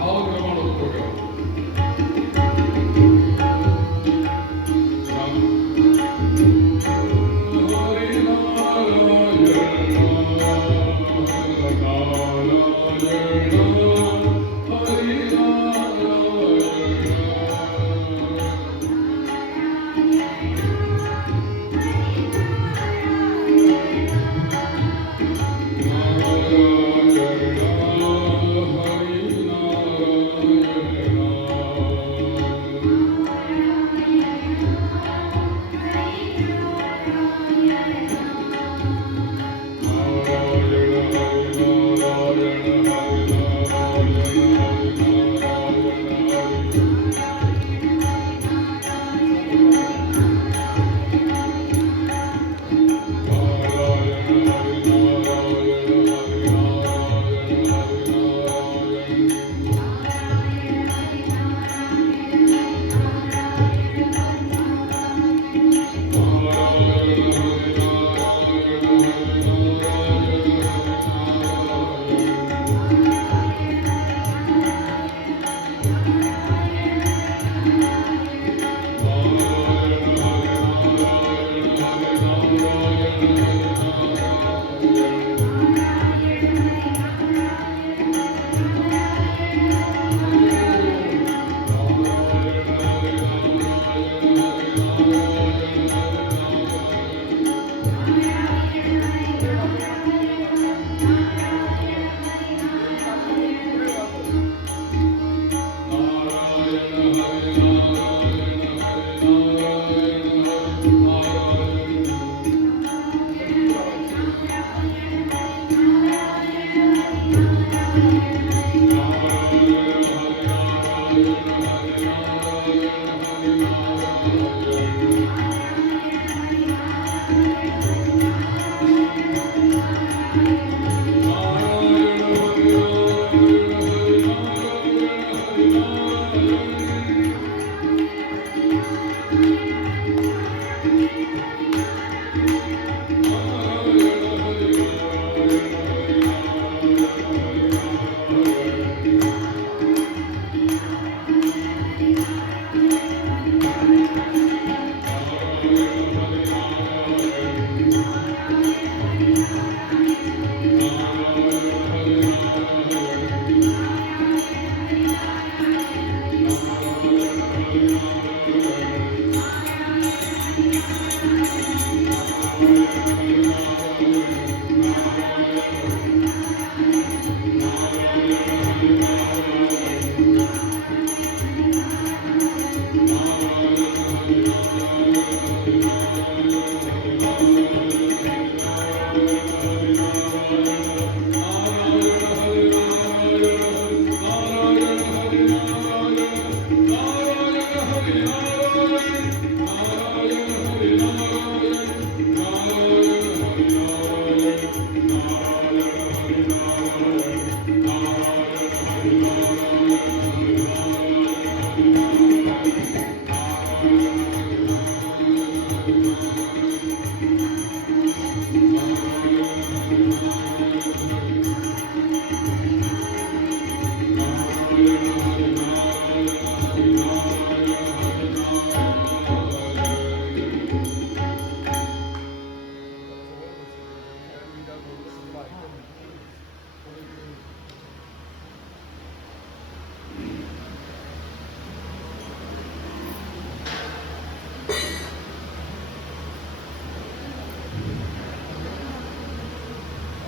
भाव निर्माण होतो तेव्हा.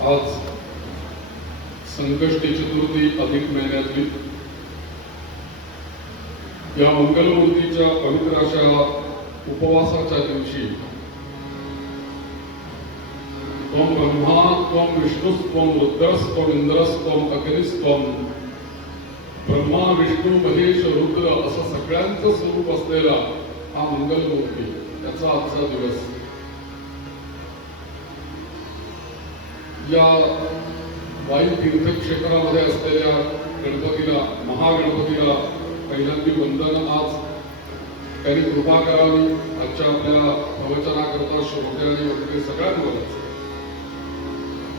आज संकष्टी चतुर्थी अधिक महिन्यातली या मंगलमूर्तीच्या पवित्र अशा उपवासाच्या दिवशी त्वं ब्रह्मा त्वं विष्णुस्त्वं रुद्रस्त्वं इंद्रस्त्वं अग्निस्त्वं ब्रह्मा विष्णू महेश रुद्र असं सगळ्यांचं स्वरूप असलेला हा मंगलमूर्ती त्याचा आजचा दिवस. या वाई तीर्थक्षेत्रामध्ये असलेल्या गणपतीला महागणपतीला पहिल्यांदी वंदन आज त्यांनी कृपा करावी. आजच्या आपल्या प्रवचनाकरता श्रोते आणि वक्ते सगळ्यांवरच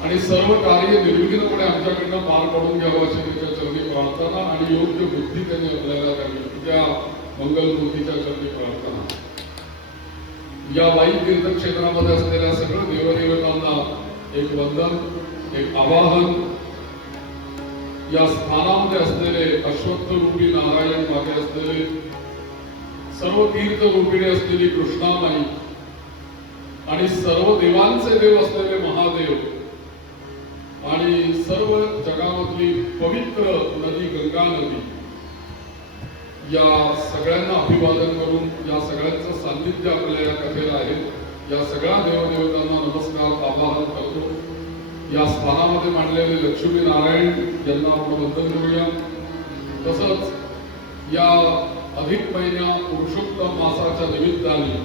आणि सर्व कार्य निर्विघ्नपणे आमच्याकडनं पार पडून घ्यावं अशी त्याच्या चरणी प्रार्थना आणि योग्य बुद्धी त्यांनी आपल्याला द्यावी त्या मंगलमूर्तीच्या चरणी प्रार्थना. या वाई तीर्थक्षेत्रामध्ये असलेल्या सगळं देवदेवतांना एक वंदन, एक आवाहन. या स्थानामध्ये असलेले अश्वत्थ रूपी नारायण मागे असलेले सर्व तीर्थ रूपिणी असलेली कृष्णामाई आणि सर्व देवांचे देव असलेले महादेव आणि सर्व जगामधली पवित्र नदी गंगा नदी, या सगळ्यांना अभिवादन करून या सगळ्यांचं सान्निध्य आपल्या या कथेला आहे. या सगळ्या देवदेवतांना नमस्कार आवाहन करतो. या स्थानामध्ये मांडलेले लक्ष्मी नारायण यांना आपण वंदन करूया. तसंच या अधिक महिन्या पुरुषोत्तम मासाच्या निमित्ताने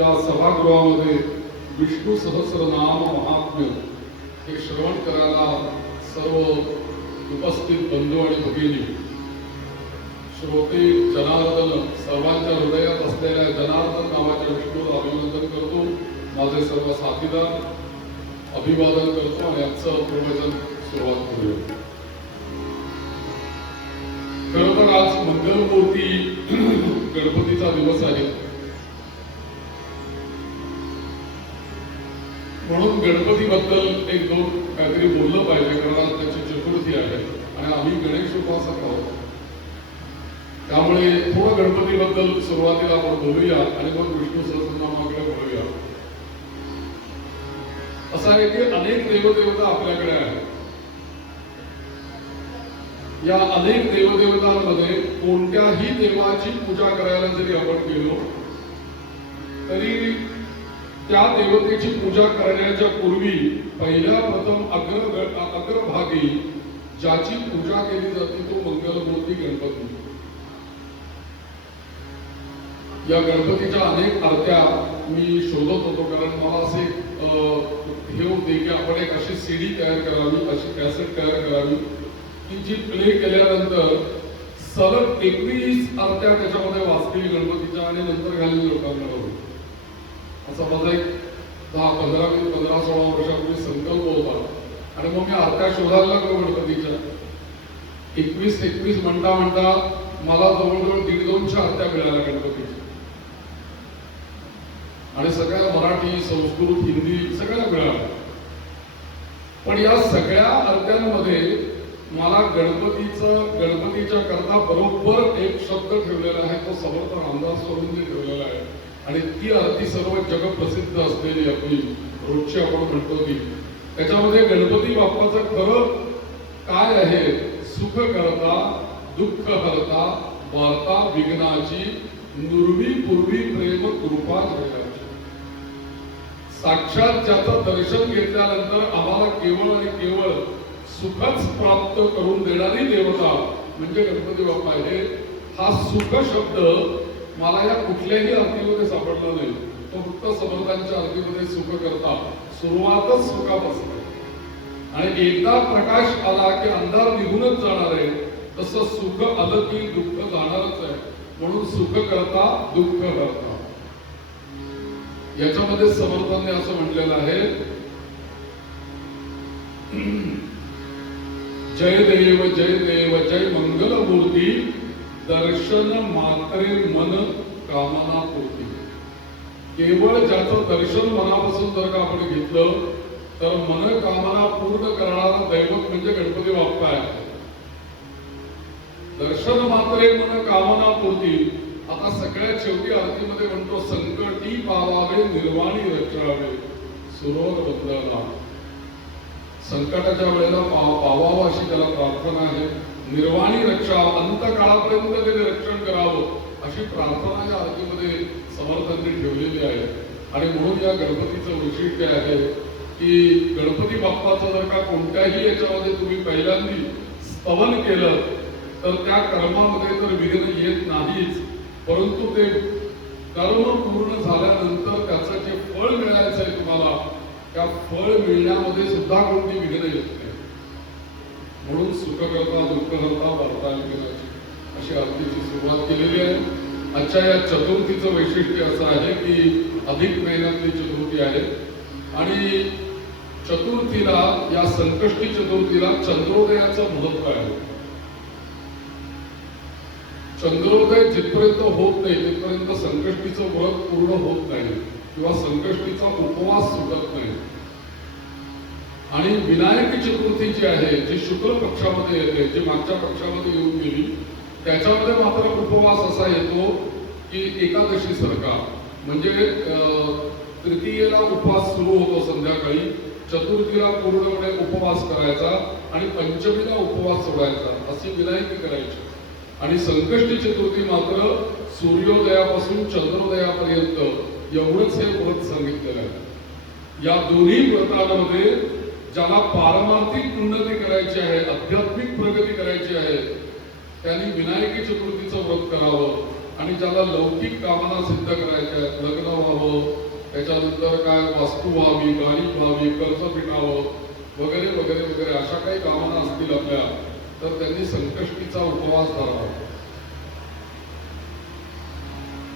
या सभागृहामध्ये विष्णू सहस्रनाम महात्म्य हे श्रवण करायला सर्व उपस्थित बंधू आणि भगिनी, श्रोते जनार्दन, सर्वांच्या हृदयात असलेल्या जनार्दन नावाच्या विष्णूला अभिवादन करतो. माझे सर्व साथीदार अभिवादन करतो आणि आजचं प्रवचन सुरुवात करूया. खरं तर आज मंगलमूर्ती गणपतीचा दिवस आहे, म्हणून गणपतीबद्दल एक दोन काहीतरी बोललं पाहिजे. कारण आज त्याची चतुर्थी आहे आणि आम्ही गणेश उपासक आहोत, त्यामुळे थोडं गणपतीबद्दल सुरुवातीला आपण बोलूया आणि मग विष्णू सहस्रनामाकडे बोलूया. असं आहे की अनेक देवदेवता आपल्याकडे आहेत. या अनेक देवदेवतांमध्ये कोणत्याही देवाची पूजा करायला जरी आपण गेलो तरी त्या देवतेची पूजा करण्याच्या पूर्वी पहिल्या प्रथम अग्रभागी ज्याची पूजा केली जाते तो मंगलमूर्ती गणपती. या गणपतीच्या अनेक आरत्या मी शोधत होतो, कारण मला असे हे होते की आपण एक अशी सीडी तयार करावी, अशी कॅसेट तयार करावी की जी प्ले केल्यानंतर सलग 21 आरत्या त्याच्यामध्ये वाचतील गणपतीच्या आणि नंतर घालून लोकांना बघू. असा माझा एक 15-16 वर्षापूर्वी संकल्प होता आणि मग मी आरत्या शोधायला लागलो गणपतीच्या. 21 म्हणता मला जवळजवळ 150-200 आरत्या मिळाल्या गणपतीच्या आणि सगळ्या मराठी, संस्कृत, हिंदी सगळ्या मिळाल्या. पण या सगळ्या आरत्यांमध्ये मला गणपतीच्या करता बरोबर एक शब्द ठेवलेला आहे, तो समर्थ रामदास स्वामींनी ठेवलेला आहे आणि ती आरती सर्व जगप्रसिद्ध असलेली आपली रोजची आपण म्हणतो ती. त्याच्यामध्ये गणपती बाप्पाचं खरं काय आहे? सुख करता, दुःख हरता, वार्ता विघ्नाची, नुरवी पूर्वी प्रेम कृपा जयाची. साक्षात ज्याचं दर्शन घेतल्यानंतर आम्हाला केवळ आणि केवळ सुखच प्राप्त करून देणारी देवता म्हणजे गणपती बाप्पा आहे. हा सुख शब्द मला या कुठल्याही आरतीमध्ये सापडला नाही. तो फक्त समर्थांच्या आरतीमध्ये सुख करता, सुरुवातच सुखापासून आणि एकदा प्रकाश आला की अंधार निघूनच जाणार आहे, तसं सुख आलं की दुःख जाणारच आहे. म्हणून सुख करता, दुःख करता. याच्यामध्ये समर्थांनी असं म्हटलेलं आहे, जय देव जय देव जय मंगलमूर्ती, दर्शन मात्रे मन कामना पूर्ती. केवळ ज्याचं दर्शन मनापासून जर का आपण घेतलं तर मन कामना पूर्ण करणारा दैवत म्हणजे गणपती बाप्पा आहे. दर्शन मात्रे मन कामना पूर्ती. आता सगळ्यात शेवटी आरतीमध्ये म्हणतो, संकटी पावावे निर्वाणी रचावे सुरोध बदलला. संकटाच्या वेळेला पावावं अशी त्याला प्रार्थना आहे. निर्वाणी रक्षा, अंतकाळापर्यंत त्याने रक्षण करावं अशी प्रार्थना या आरतीमध्ये समर्थांनी ठेवलेली आहे. आणि म्हणून या गणपतीचं वैशिष्ट्य आहे की गणपती बाप्पाचं जर का कोणत्याही याच्यामध्ये तुम्ही पहिल्यांदा स्तवन केलं तर त्या कर्मामध्ये तर विघ्न येत नाहीच, परंतु ते कर्म पूर्ण झाल्यानंतर त्याचं जे फळ मिळायचं आहे तुम्हाला, त्या फळ मिळण्यामध्ये सुद्धा कोणती विघ्न येत नाही. म्हणून सुख करता, दुःख करता, वार्ता विघ्नाची अशी आरतीची सुरुवात केलेली आहे. आजच्या या चतुर्थीचं वैशिष्ट्य असं आहे की अधिक महिन्यातली चतुर्थी आहे आणि चतुर्थीला, या संकष्टी चतुर्थीला चंद्रोदयाचं महत्व आहे. चंद्रोदय जिथपर्यंत होत नाही तिथपर्यंत संकष्टीचं व्रत पूर्ण होत नाही किंवा संकष्टीचा उपवास सुटत नाही. आणि विनायक चतुर्थी जी आहे, जी शुक्ल पक्षामध्ये येते, जी मागच्या पक्षामध्ये येऊन गेली, त्याच्यामध्ये मात्र उपवास असा येतो की एकादशी सारखा, म्हणजे तृतीयेला उपवास सुरू होतो संध्याकाळी, चतुर्थीला पूर्णपणे उपवास करायचा आणि पंचमीला उपवास सोडायचा, अशी विनायकी करायची. आणि संकष्टी चतुर्थी मात्र सूर्योदयापासून चंद्रोदयापर्यंत एवढंच हे व्रत सांगितलेलं आहे. या दोन्ही व्रतांमध्ये ज्याला पारमार्थिक उन्नती करायची आहे, आध्यात्मिक प्रगती करायची आहे, त्यांनी विनायकी चतुर्थीचं व्रत करावं. आणि ज्याला लौकिक कामना सिद्ध करायच्या आहेत, लग्न व्हावं, त्याच्यानंतर काय वास्तू व्हावी, गाडी व्हावी, कर्ज फिटावं वगैरे वगैरे वगैरे, अशा काही कामना असतील आपल्या, तर त्यांनी संकष्टीचा उपवास धरावा.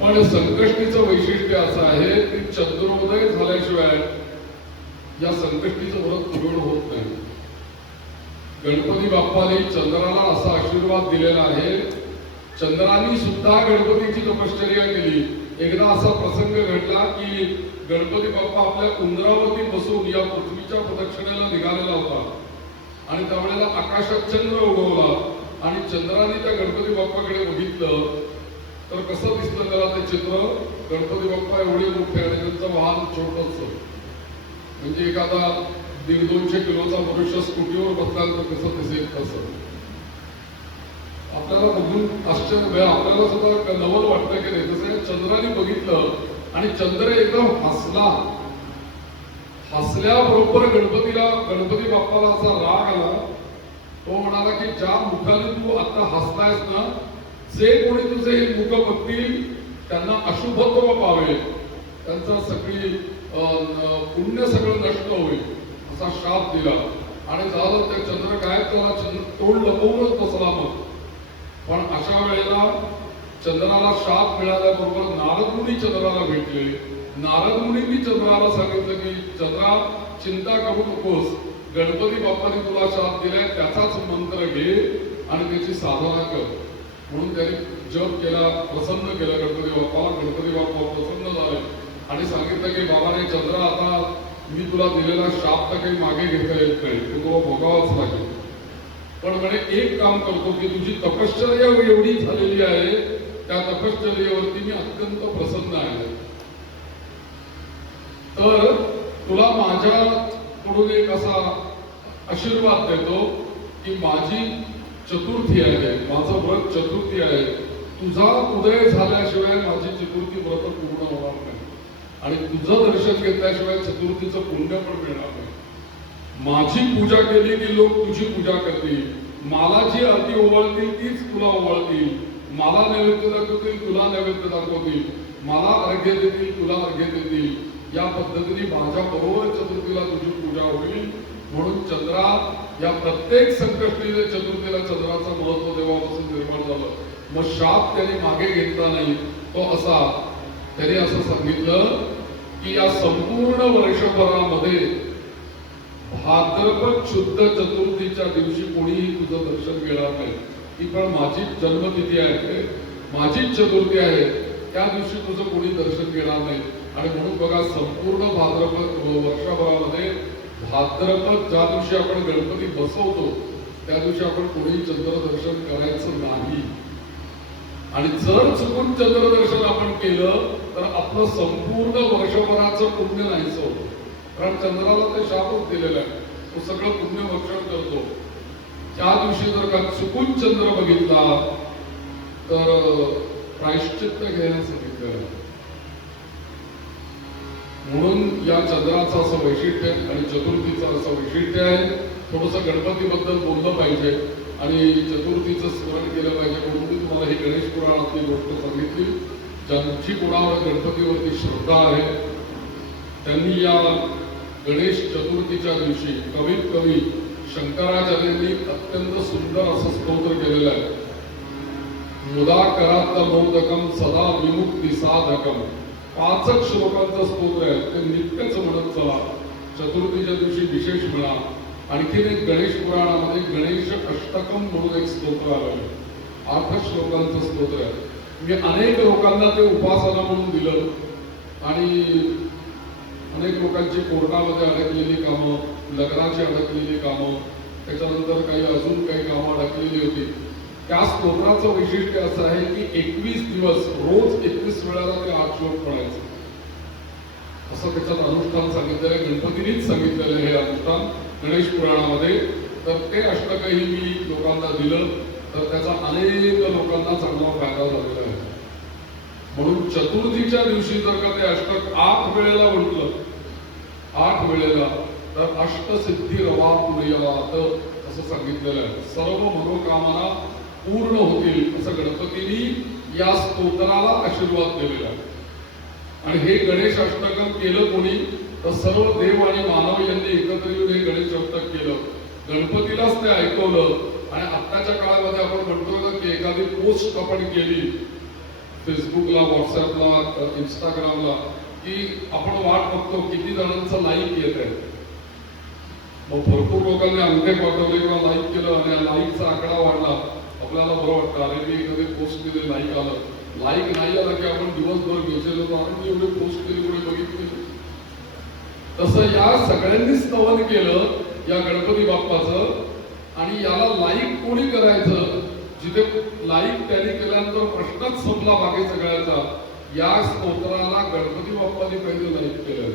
पण संकष्टीचं वैशिष्ट्य असं आहे की चंद्रोदय झाल्याशिवाय या संकष्टीचं व्रत पूर्ण होत नाही. गणपती बाप्पाने चंद्राला असा आशीर्वाद दिलेला आहे, चंद्राने सुद्धा गणपतीची तपश्चर्या केली. एकदा असा प्रसंग घडला की गणपती बाप्पा आपल्या उंदरावरती बसून या पृथ्वीच्या प्रदक्षिणेला निघालेला होता आणि त्यावेळेला आकाशात चंद्र उगवला आणि चंद्राने त्या गणपती बाप्पाकडे बघितलं तर कसं दिसलं त्याला ते चित्र, गणपती बाप्पा एवढे मोठे आणि त्यांचं वाहन छोटंच, म्हणजे एखादा 150-200 किलोचा मनुष्य स्कूटीवर बसला तर कसं दिसेल तसं. आपल्याला बघून आश्चर्य, आपल्याला सुद्धा नवल वाटतं की नाही, तसं चंद्राने बघितलं आणि चंद्र एकदम हसला. हसल्याबरोबर गणपती बाप्पाला असा राग आला. तो म्हणाला की ज्या मुखाने तू आता हसलायस ना, जे कोणी तुझे मुख बघतील त्यांना अशुभत्व पावेल, त्यांचा सगळी पुण्य सगळं नष्ट होईल, असा शाप दिला. आणि झालं ते चंद्र काय, त्याला तोंड लपवूनच बसला. मग पण अशा वेळेला चंद्राला शाप मिळाल्याबरोबर नारद मुनी चंद्राला भेटले. नारद मुनींनी चंद्राला सांगितलं की चंद्रा, चिंता करू नकोस, गणपती बाप्पाने तुला शाप दिलाय, त्याचाच मंत्र घे आणि त्याची साधना कर. म्हणून त्याने जप केला, प्रसन्न केलं गणपती बाप्पाला. गणपती बाप्पा प्रसन्न झाले आणि सांगितलं की बाबाने चंद्रा, आता मी तुला दिलेला शाप तर काही मागे घेता येत नाही, तो तुला भोगावाच लागेल. पण म्हणे एक काम करतो की तुझी तपश्चर्या एवढी झालेली आहे, त्या तपश्चर्येवरती मी अत्यंत प्रसन्न आहे, तर तुला माझ्याकडून एक असा आशीर्वाद देतो की माझी चतुर्थी आहे, माझं व्रत चतुर्थी आहे, तुझा उदय झाल्याशिवाय माझी चतुर्थी व्रत पूर्ण होणार नाही आणि तुझं दर्शन घेतल्याशिवाय चतुर्थीचं पुण्य पण मिळणार नाही. माझी पूजा केली की लोक तुझी पूजा करतील, मला जी आरती ओवाळतील तीच तुला ओवाळतील, मला नैवेद्य दाखवतील तुला नैवेद्य दाखवतील, मला अर्घ्य देतील तुला अर्घ्य देतील. या पद्धतीने माझ्या बरोबर चतुर्थीला तुझी पूजा होईल. म्हणून चंद्रा, या प्रत्येक संकष्टी चतुर्थीला चंद्राचं महत्व देवापासून निर्माण झालं. मग शाप त्याने मागे घेतला नाही, तो असा त्याने असं सांगितलं की या संपूर्ण वर्षभरामध्ये भाद्रपद शुद्ध चतुर्थीच्या दिवशी कोणीही तुझं दर्शन घेणार नाही. ती पण माझीच जन्मतिथी आहे, माझीच चतुर्थी आहे, त्या दिवशी तुझं कोणी दर्शन घेणार नाही. आणि म्हणून बघा, संपूर्ण भाद्रपद वर्षभरामध्ये भाद्रपद ज्या दिवशी आपण गणपती बसवतो त्या दिवशी आपण कोणीही चंद्रदर्शन करायचं नाही. आणि जर चुकून चंद्रदर्शन आपण केलं तर आपलं संपूर्ण वर्षभराचं पुण्य नाहीच होतं. कारण चंद्राला ते शापच दिलेलं आहे, तो सगळं पुण्य भक्षण करतो. त्या दिवशी जर का चुकून चंद्र बघितला तर प्रायश्चित्त घेण्यास सांगितलं. म्हणून या चंद्राचं असं वैशिष्ट्य आणि चतुर्थीचं असं वैशिष्ट्य आहे. थोडंसं गणपतीबद्दल बोललं पाहिजे आणि चतुर्थीचं स्मरण केलं पाहिजे. म्हणून मी तुम्हाला ही गणेश पुराणातली गोष्ट सांगितली. ज्यांची कोणावर गणपतीवरती श्रद्धा आहे त्यांनी या गणेश चतुर्थीच्या दिवशी कमीत कमी शंकराचार्यांनी अत्यंत सुंदर असं स्तोत्र केलेलं आहे. मुदा करात मोदकम सदा विमुक्ती साधकम. 5 श्लोकांचं स्तोत्र आहे, ते नित्यच म्हणत चला. चतुर्थीच्या दिवशी विशेष म्हणा. आणखीन एक गणेश पुराणामध्ये गणेश अष्टकम म्हणून एक स्तोत्र आलेलं आहे. 8 श्लोकांचं स्तोत्र आहे. मी अनेक लोकांना ते उपासना म्हणून दिलं आणि अनेक लोकांची कोर्टामध्ये अडकलेली कामं, लग्नाची अडकलेली कामं, त्याच्यानंतर काही अजून काही कामं अडकलेली होती. त्या स्तोत्राचं वैशिष्ट्य असं आहे की 21 दिवस रोज 21 वेळाला ते 8 श्लोक पडायचे असं त्याच्यात अनुष्ठान सांगितलेलं आहे. गणपतीनेच सांगितलेलं हे अनुष्ठान गणेश पुराणामध्ये. तर ते अष्टकही मी लोकांना दिलं तर त्याचा अनेक लोकांना चांगला फायदा झालेला आहे. म्हणून चतुर्थीच्या दिवशी जर का ते अष्टक 8 वेळेला म्हटलं, 8 वेळेला, तर अष्टसिद्धी रवा पुर्यात असं सांगितलेलं आहे. सर्व मनोकामना पूर्ण होतील असं गणपतींनी या स्तोत्राला आशीर्वाद दिलेला आहे. आणि हे गणेश अष्टकम केलं कोणी तर सर्व देव आणि मानव यांनी एकत्र येऊन हे गणेश अष्टक केलं. गणपतीलाच ते ऐकवलं. आणि आत्ताच्या काळामध्ये आपण म्हणतो ना की एखादी पोस्ट आपण केली फेसबुकला, व्हॉट्सअपला, इंस्टाग्रामला की आपण वाट बघतो किती जणांचं लाईक येत आहे. मग भरपूर लोकांनी अंगठे पाठवले किंवा लाईक केलं आणि लाईकचा आकडा वाढला. आपल्याला बरं वाटतं अरे मी एखादी पोस्ट केली, लाईक आलं. लाईक नाही आला की आपण दिवसभर बेचैन होतो, आपण एवढे पोस्ट केली कोणी बघितली. तसं या सगळ्यांनी स्तवन केलं या गणपती बाप्पाचं. आणि याला लाईक कोणी करायचं, जिथे लाईक त्यांनी केल्यानंतर प्रश्नच संपला बाकी सगळ्याचा. या स्तोत्राला गणपती बाप्पाने पहिले लाईक केलं.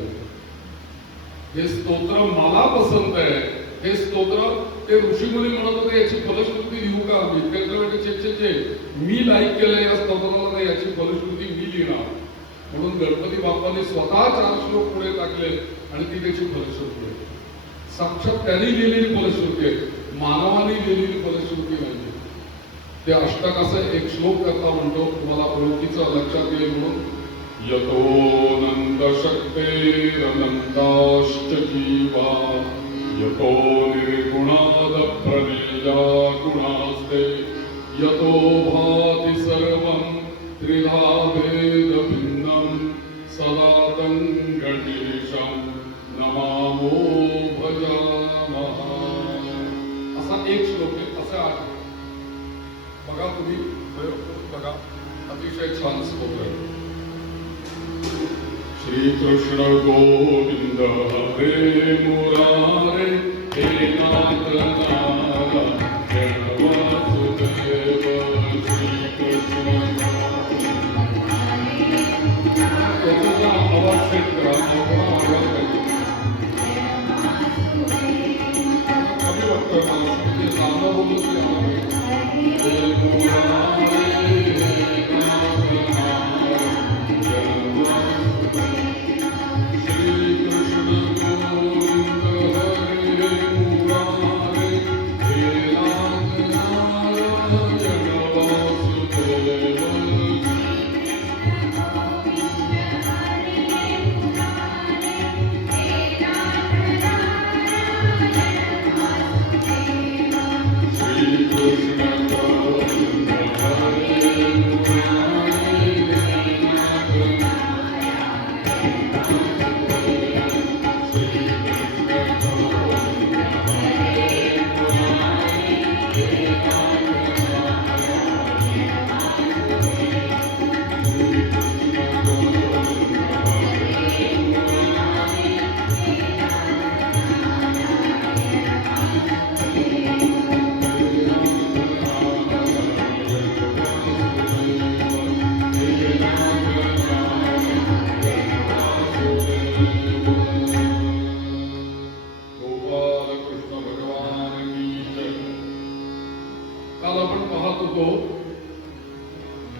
हे स्तोत्र मला पसंत आहे. हे स्तोत्र ते ऋषीमुनी म्हणत होते याची फलश्रुती लिहू का आम्ही. त्याच्यामध्ये मी लाईक केलं या स्तोत्राला तर याची फलश्रुती मी लिहिणार. म्हणून गणपती बाप्पाने स्वतः 4 श्लोक पुढे टाकले आणि ती त्याची फलश्रुती आहे. साक्षात त्यांनी लिहिलेली फलश्रुती आहे, मानवाने लिहिलेली फलश्रुती नाही. ते अष्टक असं एक श्लोक करता म्हणतो, तुम्हाला ओळखीचं लक्षात येईल म्हणून. यतो नंद शक्तेरनंदाश्च जीवा यतो निर्गुणाद प्रमेया गुणास्ते यतो भाति सर्वं त्रिधा भेद भिन्नं सदा तं गणेशं नमामो भजामः. असा एक श्लोक आहे. असा आहे बघा, तुम्ही प्रयोग करून बघा. अतिशय छान स्तोत्र आहे. श्री कृष्ण गोविंद हरे मुरारे हे नाथ नारायण वासुदेव. श्री कृष्ण त्याचा आवाज सेट करा. कमी वाटतं मला म्हणजे चांगला बोलतो की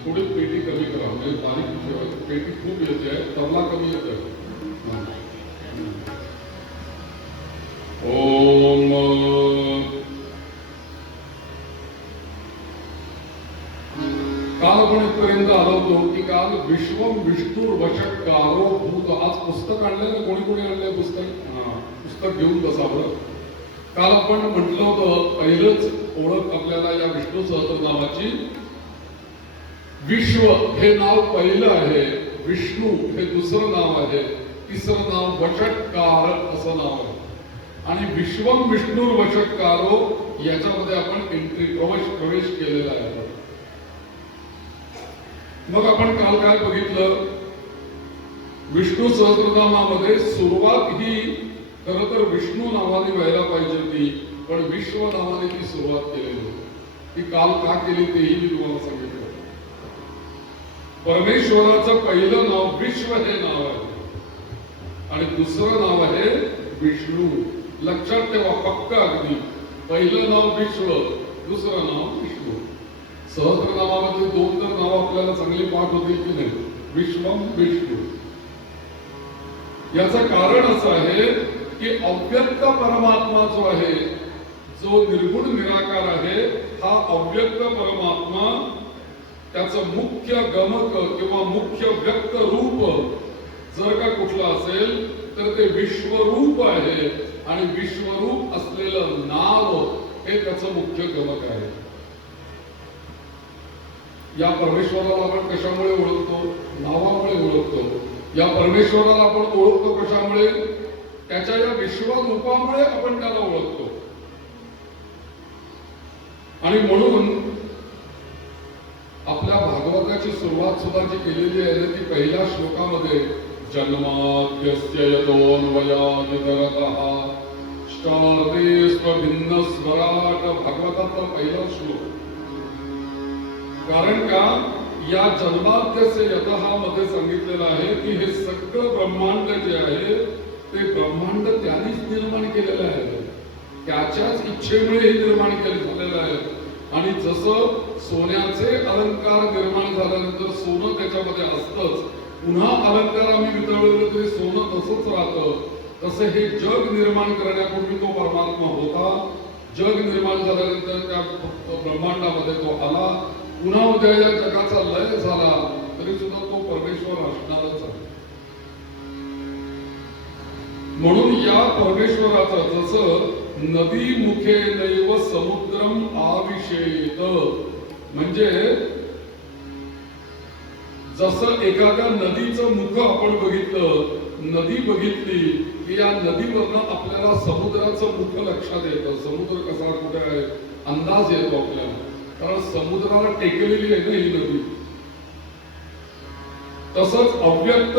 थोडी पेटी कमी करा. म्हणजे बारीक पेटी खूप येते, तबला कमी येते. ओम काल आपण इथपर्यंत आलो होतो की काल विश्वम विष्णुर्वशकारो भूत. आज पुस्तक आणलंय ना, कोणी कोणी आणलंय पुस्तक? पुस्तक घेऊन बसा बरं. काल आपण म्हटलं होतं पहिलंच ओळख आपल्याला या विष्णू सहस्रनामाची. विश्व हे नाव पहिलं आहे, विष्णू हे दुसरं नाव आहे. तिसरं नाव वषट्कार असं नाव आहे. आणि विश्वम विष्णू वषट्कारो याच्यामध्ये आपण प्रवेश केलेला आहे. मग आपण काल काय बघितलं, विष्णू सहस्रनामामध्ये सुरुवात ही खरं तर विष्णू नावाने व्हायला पाहिजे होती, पण विश्व नावाने ती सुरुवात केलेली होती. ती काल का केली तेही मी तुम्हाला सांगितलं. परमेश्वराचं पहिलं नाव विश्व हे नाव आहे आणि दुसरं नाव आहे विष्णू. लक्षात ठेवा पक्का अगदी, पहिलं नाव विश्व, दुसरं नाव विष्णू. सहस्रनामामध्ये दोन तर नाव आपल्याला चांगली पाठ होतील की नाही, विश्वम विष्णू. याचं कारण असं आहे की अव्यक्त परमात्मा जो आहे, जो निर्गुण निराकार आहे, हा अव्यक्त परमात्मा त्याचं मुख्य गमक किंवा मुख्य व्यक्त रूप जर का कुठलं असेल तर ते विश्वरूप आहे आणि विश्वरूप असलेलं नाव हे त्याचं मुख्य गमक आहे. या परमेश्वराला आपण कशामुळे ओळखतो? नावामुळे ओळखतो. या परमेश्वराला आपण ओळखतो कशामुळे? त्याच्या या विश्वरूपामुळे आपण त्याला ओळखतो. आणि म्हणून आपल्या भागवताची सुरुवात सुद्धा जी केलेली आहे ती पहिल्या श्लोकामध्ये जन्माद्यस्य यतोऽन्वयादितरतः श्राते स्वभिन्न स्वराट, भागवतातला पहिला श्लोक. कारण का या जन्माद्यस्य यतः मध्ये सांगितलेलं आहे की हे सगळं ब्रह्मांड जे आहे ते ब्रह्मांड त्यानेच निर्माण केलेलं आहे, त्याच्याच इच्छेमुळे हे निर्माण झालेलं आहे. आणि जसं सोन्याचे अलंकार निर्माण झाल्यानंतर सोनं त्याच्यामध्ये असतंच, पुन्हा अलंकार आम्ही वितळवलं तरी सोनं तसंच राहतं, तसं हे जग निर्माण करण्यापूर्वी तो परमात्मा होता. जग निर्माण झाल्यानंतर त्या ब्रह्मांडामध्ये तो आला. पुन्हा उद्या या जगाचा लय झाला तरी सुद्धा तो परमेश्वर असणारच आहे. म्हणून या परमेश्वराचं जसं नदी मुखे नैव समुद्रम आविशेत, म्हणजे जसं एखाद्या नदीचं मुख आपण बघितलं, नदी बघितली की या नदीवरनं आपल्याला समुद्राचं मुख लक्षात येतं. समुद्र कसा कुठे आहे अंदाज येतो आपल्याला, कारण समुद्राला टेकलेली आहे ना ही नदी. तसंच अव्यक्त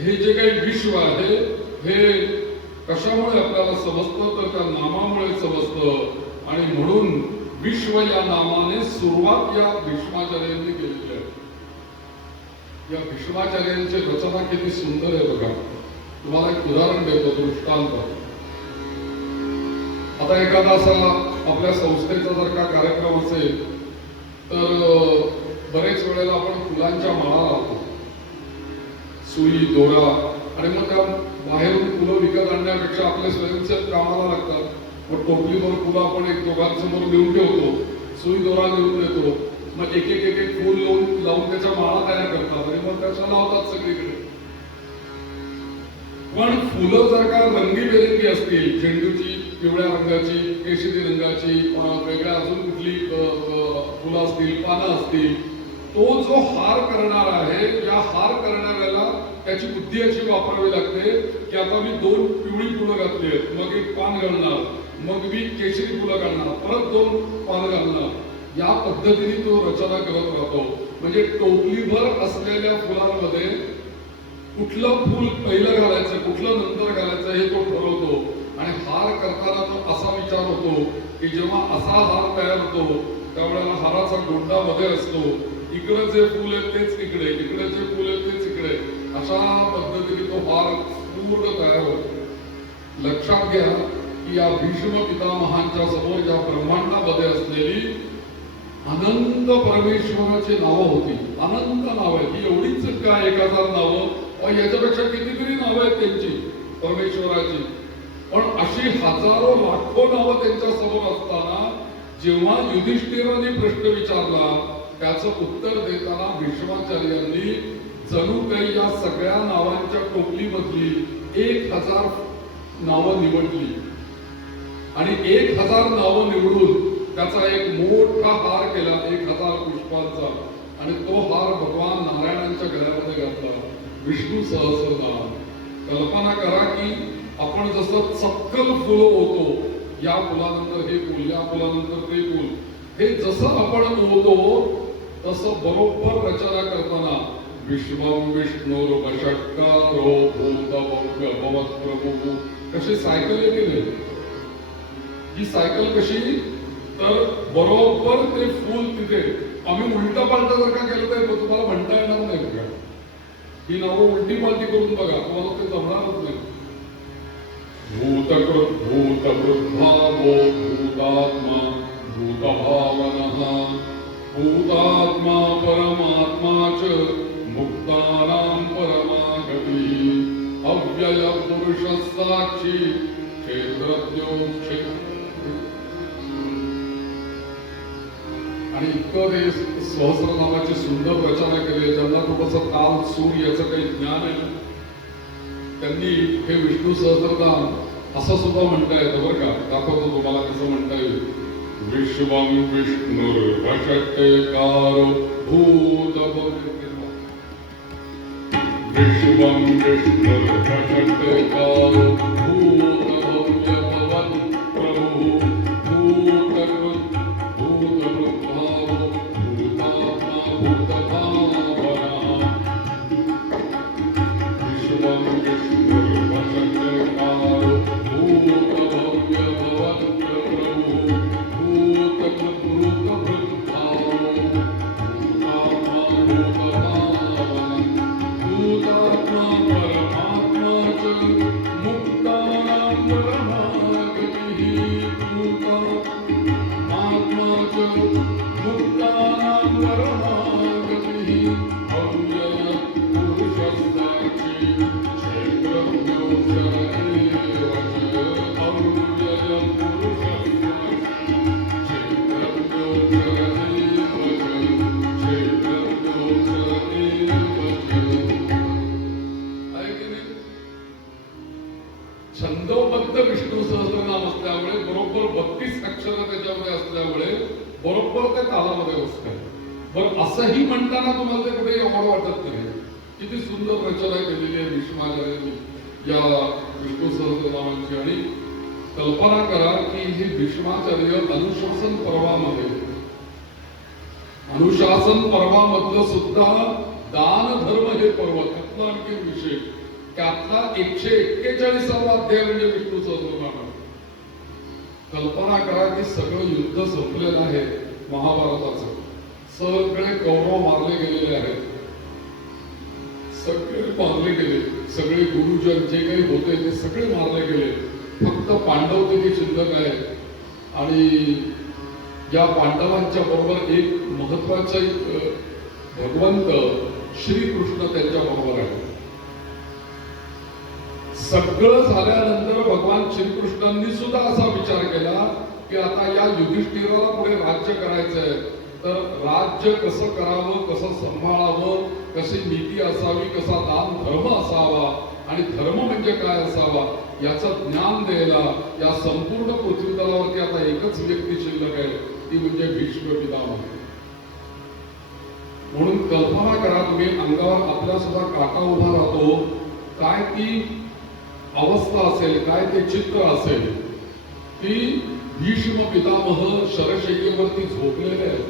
हे जे काही विश्व आहे हे कशामुळे आपल्याला समजतं तर त्या नामामुळे समजतं. आणि म्हणून विश्व या नामाने सुरुवात या भीष्माचार्यांनी केलेली आहे. या भीष्माचार्यांची रचना किती सुंदर आहे बघा. तुम्हाला एक उदाहरण देतो, दृष्टांत. आता एखादा असा आपल्या संस्थेचा जर का कार्यक्रम असेल तर बरेच वेळेला आपण फुलांच्या माळा लावतो, सुई दोरा, आणि मग त्या बाहेरून फुलं विकत आणण्यापेक्षा आपले स्वयंसेवक कामाला लागतात. मग टोपलीवर फुलं आपण एक दोघांसमोर नेऊन ठेवतो, सुई दोरा नेऊन देतो, मग एक एक एक फुल लावून त्याच्या माळा तयार करतात आणि मग त्याच्या लावतात सगळीकडे. पण फुलं जर का रंगीबेरंगी असतील, झेंडूची पिवळ्या रंगाची, केशरी रंगाची, वेगळ्या अजून कुठली फुलं असतील, पानं असतील, तो जो हार करणार आहे या हार करणाऱ्याला त्याची बुद्धी अशी वापरावी लागते की आता मी दोन पिवळी फुलं घातली आहेत, मग एक पान घालणार, मग मी केशरी फुलं घालणार, परत दोन पान घालणार. या पद्धतीने तो रचना करत राहतो. म्हणजे टोपलीभर असलेल्या फुलांमध्ये कुठलं फुल पहिलं घालायचं, कुठलं नंतर घालायचं हे तो ठरवतो. आणि हार करताना तो असा विचार होतो की जेव्हा असा हार तयार होतो त्यावेळेला हाराचा गोंडा मध्ये असतो, इकडे जे फुल आहेत तेच इकडे, इकडे जे फुल आहेत तेच इकडे, अशा पद्धतीने तो हार पूर्ण तयार होतो. लक्षात घ्या की या भीष्म पितामहांच्या समोर या ब्रह्मांडामध्ये असलेली अनंत परमेश्वराची नावं होती. अनंत नावं आहेत. ही एवढीच का 1000 नावं? याच्यापेक्षा कितीतरी नावं आहेत त्यांची परमेश्वराची. पण अशी हजारो लाखो नावं त्यांच्या समोर असताना जेव्हा युधिष्ठिराने प्रश्न विचारला त्याचं उत्तर देताना भीष्माचार्यांनी जणू काही या सगळ्या नावांच्या टोपलीमधली 1000 नावं निवडली आणि 1000 नावं निवडून त्याचा एक मोठा हार केला 1000 पुष्पांचा, आणि तो हार भगवान नारायणांच्या गळ्यामध्ये घातला. विष्णू सहस्रनाम. कल्पना करा की आपण जसं चक्कल फुलं होतो, या फुलानंतर हे फुल, या फुलानंतर ते फुल, हे जसं आपण होतो तसं बरोबर रचना करताना विश्वम विष्णुर्वषट्कारो भूतभव्य भवत्प्रभू कशी सायकल केली. ही सायकल कशी, तर बरोबर ते फुल तिथे आम्ही उलटा पालटा जर का केलं तर तुम्हाला म्हणता येणार नाही. बघा ही नावं उलटी पालटी करून बघा, तुम्हाला ते जमणारच नाही. भूतकृत भूतवृद्धावो भूतात्मा भूतभावनः भूतात्मा परमात्मा च मुक्तानां परमागतिः अव्यय पुरुषः साक्षी क्षेत्रज्ञो आणि इतकं ते सहस्रनामाची सुंदर रचना केली. ज्यांना थोडस ताल सूर याचं काही ज्ञान आहे त्यांनी हे विष्णू सहस्रनाम असं सुद्धा म्हणता येतं बरं का. दाखवतो तुम्हाला कसं म्हणता येईल. विश्वं विष्णुर्वषट्कारो भूतभव्य विश्वं विष्णुर्वषट्कारो भूतभव्य भवत्प्रभुः भूतकृत् भूतवृद्धावो भूतात्मा भूतभावनः विश्वं विष्णुर्वषट्कारो भूतभव्य भवत्प्रभुः भूतकृत् भूतवृद्धावो भूतात्मा भूतभावनः भूतात्मा परमात्मा च मुक्तानां परमागतिः भूतात्मा च मुक्तानां परमागतिः अव्यय पुरुषः साक्षी क्षेत्रज्ञो शरणेव च अव्यय पुरुषः साक्षी क्षेत्रज्ञो शरणेव च क्षेत्रज्ञो शरणेव च. छंदोबद्ध विष्णू सहस्रनाम असल्यामुळे बरोबर 32 अक्षर त्याच्यामध्ये असल्यामुळे बरोबर त्या तालामध्ये बसतात. बरं असंही म्हणताना तुम्हाला ते कुठे एवढं वाटत नाही. किती सुंदर रचना केलेली आहे भीष्माचार्यांनी या विष्णू सहस्रनामांची. आणि कल्पना करा की हे भीष्माचार्य अनुशासन पर्वामधलं सुद्धा दान धर्म हे पर्व त्यातला आणखी विषय, त्यातला 141वा अध्याय म्हणजे विष्णू सहस्रनाम. कल्पना करा की सगळं युद्ध संपलेलं आहे महाभारताचं. सगळे कौरव मारले गेलेले आहेत, सगळे मारले गेले, सगळे गुरुजन जे काही होते ते सगळे मारले गेले. फक्त पांडव तिथे शिल्लक आहेत. आणि या पांडवांच्या बरोबर एक महत्वाचा भगवंत श्रीकृष्ण त्यांच्या बरोबर आहे. सगळं झाल्यानंतर भगवान श्रीकृष्णांनी सुद्धा असा विचार केला की आता या युधिष्ठिराला पुढे राज्य करायचंय, तर राज्य कसं करावं, कसं सांभाळावं, कशी नीती असावी, कसा दान धर्म असावा आणि धर्म म्हणजे काय असावा याचं ज्ञान द्यायला या संपूर्ण पृथ्वीतलावरती आता एकच व्यक्ती शिल्लक आहे, ती म्हणजे भीष्म पितामह. म्हणून कल्पना करा तुम्ही, अंगावर आपल्या सुद्धा काटा उभा राहतो, काय ती अवस्था असेल, काय ते चित्र असेल की भीष्म पितामह शरशय्येवरती झोपलेले आहेत,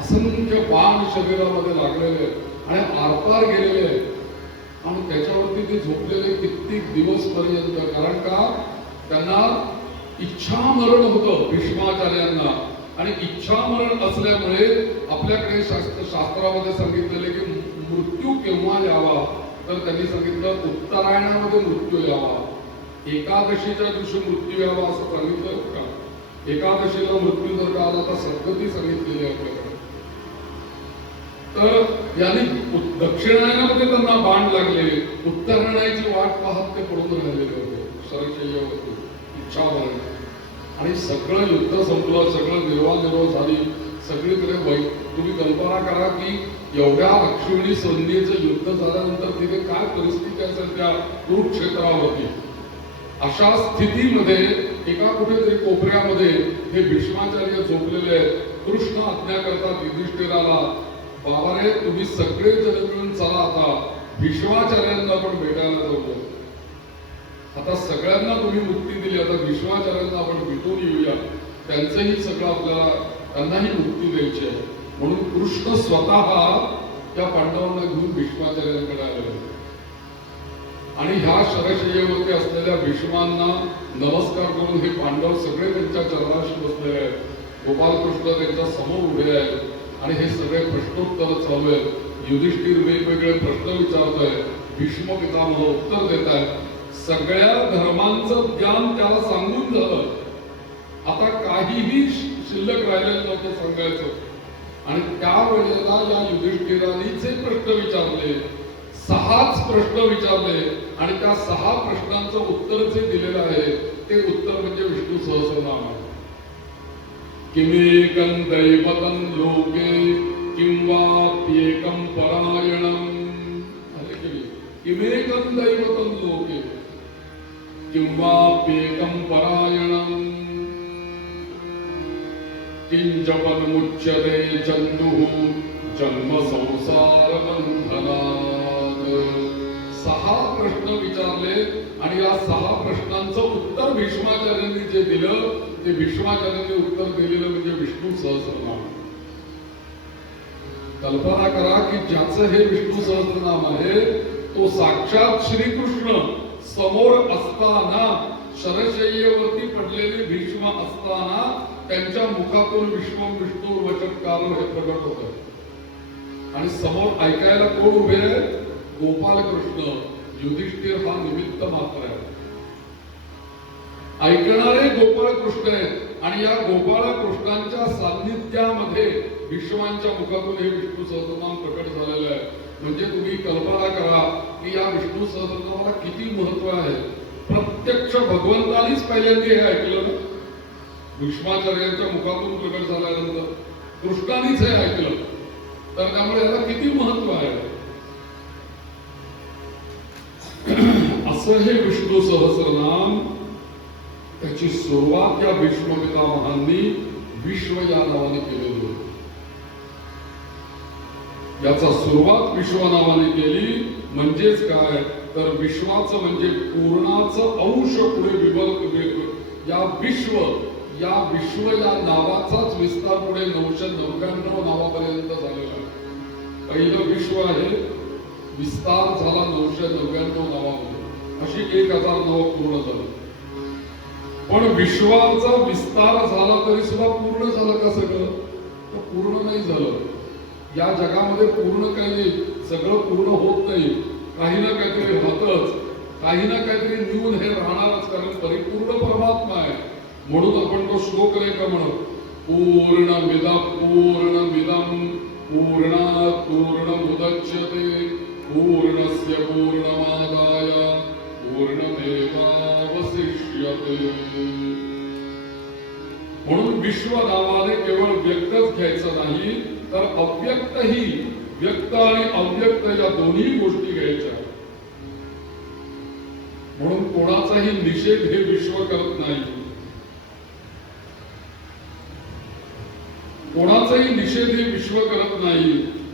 असंख्य बाण शरीरामध्ये लागलेले आहेत आणि आरपार गेलेले आहेत आणि त्याच्यावरती ते झोपलेले कित्येक दिवस पर्यंत. कारण का त्यांना इच्छा मरण होतं भीष्माचार्यांना. आणि इच्छा मरण असल्यामुळे आपल्याकडे शास्त्रामध्ये सांगितलेले की मृत्यू केव्हा यावा, तर त्यांनी सांगितलं उत्तरायणामध्ये मृत्यू यावा, एकादशीच्या दिवशी मृत्यू यावा असं सांगितलं का. एकादशीला मृत्यू जर का आला तर सद्गती सांगितलेली आहे आपल्याकडे. तर यांनी दक्षिणायनामध्ये त्यांना बाण लागले, उत्तरायणाची वाट पाहत ते पडून राहिलेले होते शरशय्यावरती इच्छा मरण. आणि सगळं युद्ध संपलं, सगळं निर्वाह झाली सगळीकडे. तुम्ही कल्पना करा की एवढ्या अक्षुणी सैन्याचं युद्ध झाल्यानंतर तिथे काय परिस्थिती असेल त्या कुरुक्षेत्रावरती. अशा स्थितीमध्ये एका कुठेतरी कोपऱ्यामध्ये हे भीष्माचार्य झोपलेले आहेत. कृष्ण आज्ञा करतात युधिष्ठिराला, बाबा रे तुम्ही सगळे जण मिळून चला आता भीष्माचार्यांना आपण भेटायला जाऊ. आता सगळ्यांना तुम्ही मुक्ती दिली, आता भीष्माचार्यांना आपण भेटून येऊया, त्यांचंही सगळं आपल्याला त्यांनाही मुक्ती द्यायची आहे. म्हणून कृष्ण स्वतः त्या पांडवांना घेऊन भीष्माचार्यांकडे आले आणि ह्या शरशय्येवरती असलेल्या भीष्मांना नमस्कार करून हे पांडव सगळे त्यांच्या चरणाशी बसलेले आहेत. गोपालकृष्ण त्यांच्या समोर उभे आहेत आणि हे सगळे प्रश्नोत्तर चालू आहेत. युधिष्ठिर वेगवेगळे प्रश्न विचारतोय, भीष्म पितामह उत्तर देत आहेत. सगळ्या धर्मांचं ज्ञान त्याला सांगून झालं, आता काहीही शिल्लक राहिलेलं नव्हतं सांगायचं. आणि त्यावेळेला या युधिष्ठिराने जे प्रश्न विचारले, 6च प्रश्न विचारले आणि त्या 6 प्रश्नांचं उत्तर जे दिलेलं आहे ते उत्तर म्हणजे विष्णू सहस्रनाम आहे. किमेकं दैवतं लोके किंवाप्येकं परायणं, किमेकं दैवतं लोके किंवाप्येकं परायणं किंचपन्मुच्यते जन्तुः जन्म संसार बंधनात्. 6 प्रश्न विचारले आणि या 6 प्रश्नांचं उत्तर भीष्माचार्यांनी जे दिलं ते भीष्माचार्यांनी उत्तर दिलेलं म्हणजे विष्णू सहस्रनाम. कल्पना करा की ज्याचं हे विष्णू सहस्रनाम आहे तो साक्षात श्रीकृष्ण समोर असताना, शरशय्येवरती पडलेले भीष्म असताना त्यांच्या मुखातून विश्वम विष्णू वचनकारो हे प्रगट होत आणि समोर ऐकायला कोण उभे आहे? गोपालकृष्ण. युधिष्ठिर हा निमित्त मात्र आहे. ऐकणारे गोपाळकृष्ण आहेत आणि या गोपाळकृष्णांच्या सान्निध्यामध्ये भीष्मांच्या मुखातून हे विष्णू सहस्रनाम प्रकट झालेलं आहे. म्हणजे तुम्ही कल्पना करा की या विष्णू सहस्रनामाला किती महत्व आहे. प्रत्यक्ष भगवंतानीच पहिल्यांदा हे ऐकलं ना, भीष्माचार्यांच्या मुखातून प्रकट झाल्यानंतर कृष्णानीच हे ऐकलं, तर त्यामुळे याला किती महत्व आहे. असं हे विष्णू सहस्रनाम, त्याची सुरुवात या भीष्म पितामहांनी विश्व या नावाने केलेली होती. याचा सुरुवात विश्व नावाने केली म्हणजेच काय तर विश्वाचं म्हणजे पूर्णाचं अंश पुढे या विश्व या नावाचाच विस्तार पुढे 999 नावापर्यंत झालेला आहे. पहिलं विश्व आहे, विस्तार झाला 999 नावामध्ये, अशी 1000 नावं पूर्ण झाली. पण विश्वाचा विस्तार झाला तरी सुद्धा पूर्ण झालं का सगळं? तर पूर्ण नाही झालं. या जगामध्ये पूर्ण काही नाही, सगळं पूर्ण होत नाही. काही ना काहीतरी राहतच, काही ना काहीतरी न्यून हे राहणारच, कारण परिपूर्ण परमात्मा आहे. म्हणून आपण तो श्लोक नाही का म्हणत, पूर्णमिदं पूर्णात् पूर्णमुदच्यते पूर्णस्य पूर्णमादाय पूर्णमेवावशिष्यते. म्हणून विश्व नावाने केवळ व्यक्तच घ्यायचं नाही, तर अव्यक्तही, व्यक्त आणि अव्यक्त या दोन्ही गोष्टी घ्यायच्या. म्हणून कोणाचाही निषेध हे विश्व करत नाही, कोणाचाही निषेध हे विश्व करत नाही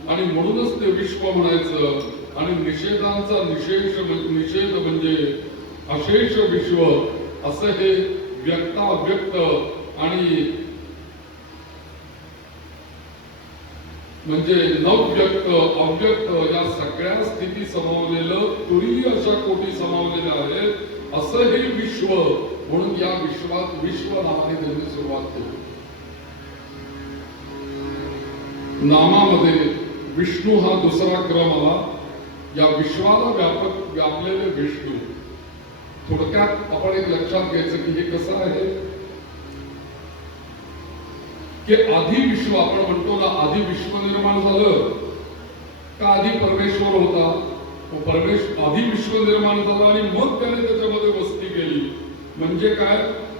आणि म्हणूनच ते विश्व म्हणायचं. आणि निषेधांचा निषेध म्हणजे अशेष विश्व, असं हे व्यक्ताव्यक्त आणि म्हणजे नव्यक्त अव्यक्त या सगळ्या स्थिती समावलेलं तुरीय अशा कोटी समावलेल्या आहेत, असं हे विश्व. म्हणून या विश्वात विश्व नावाने त्यांनी सुरुवात केली. नामामध्ये विष्णू हा दुसरा क्रम आला. या विश्वाला व्यापलेले विष्णू. थोडक्यात आपण एक लक्षात घ्यायचं की हे कसं आहे की आधी विश्व, आपण म्हणतो ना आधी विश्व निर्माण झालं का आधी परमेश्वर होता? आधी विश्व निर्माण झालं आणि मग त्याने त्याच्यामध्ये वस्ती केली. म्हणजे काय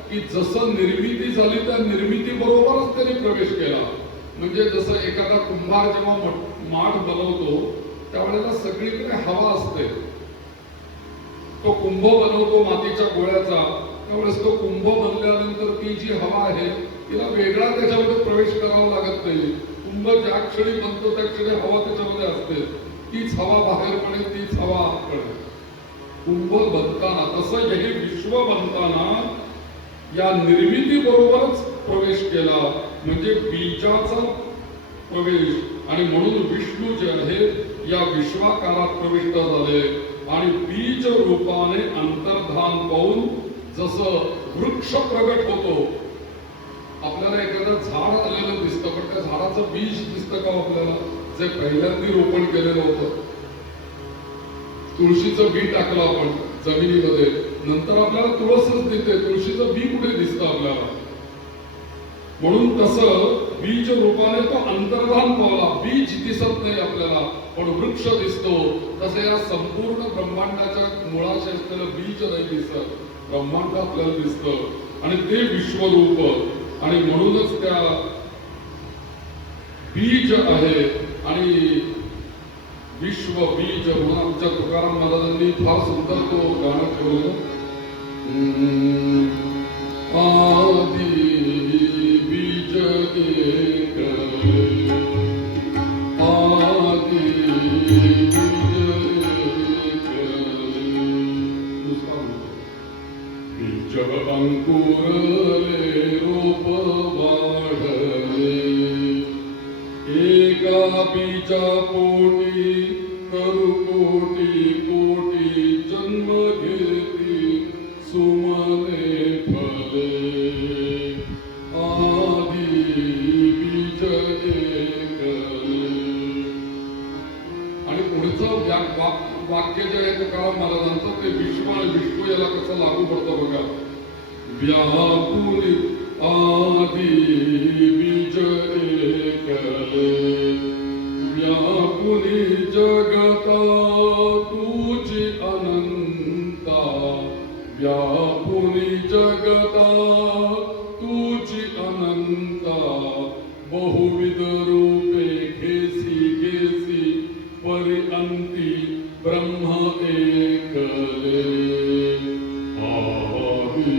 की जसं निर्मिती झाली त्या निर्मिती बरोबरच त्याने प्रवेश केला. म्हणजे जसं एखादा कुंभार जेव्हा माठ बनवतो त्यावेळेला सगळीकडे हवा असते. तो कुंभ बनवतो मातीच्या गोळ्याचा, त्यावेळेस तो कुंभ बनल्यानंतर ती जी हवा आहे तिला वेगळा त्याच्यामध्ये प्रवेश करावा लागत नाही. कुंभ ज्या क्षणी बनतो त्या क्षणी हवा त्याच्यामध्ये असते, तीच हवा बाहेर पडेल, तीच हवा आत पडेल. कुंभ बनताना, तसं हे विश्व बनताना या निर्मिती बरोबरच प्रवेश केला, म्हणजे बीजाचा प्रवेश. आणि म्हणून विष्णू जे आहे या विश्वाकारात प्रविष्ट झाले आणि बीज रूपाने अंतर्धान पाहून जसं वृक्ष प्रगट होतो. आपल्याला एखादं झाड आलेलं दिसतं, पण त्या झाडाचं बीज दिसतं का आपल्याला? जे पहिल्यांदा रोपण केलेलं होतं, तुळशीचं बी टाकलं आपण जमिनीमध्ये, नंतर आपल्याला तुळसच दिसते, तुळशीचं बी कुठे दिसतं आपल्याला? म्हणून तसं बीज रूपाने तो अंतर्धान पावला. बीज दिसत नाही आपल्याला, पण वृक्ष दिसतो. तसे या संपूर्ण ब्रह्मांडाच्या मुळाशी असलेलं बीज नाही दिसत, ब्रह्मांड आपल्याला दिसतं आणि ते विश्वरूप. आणि म्हणूनच त्या बीज आहे आणि विश्व बीज म्हणून आमच्या तुकाराम महाराजांनी फार सुंदर तो गाणं ठेवलं. आदी बीज एक, आदी बीज एक, बीज अंकुरले रोप वाढले, एका बीजा पोटी तरु कोटी कोटी जन्म घेती सुमने फले, आदी बीज एकले. आणि पुढचं वाक्य जे आहे तुकाराम महाराजांचं, ते विश्व आणि विष्णू याला कसं लागू पडतं बघा. व्यापुनी आदी बीज एकले, व्यापुनी जगता तुझी अनंता, व्यापुनी जगता तुझी अनंता, बहुविध रूपे घेसी घेसी परिअंती ब्रह्म एकले, आदी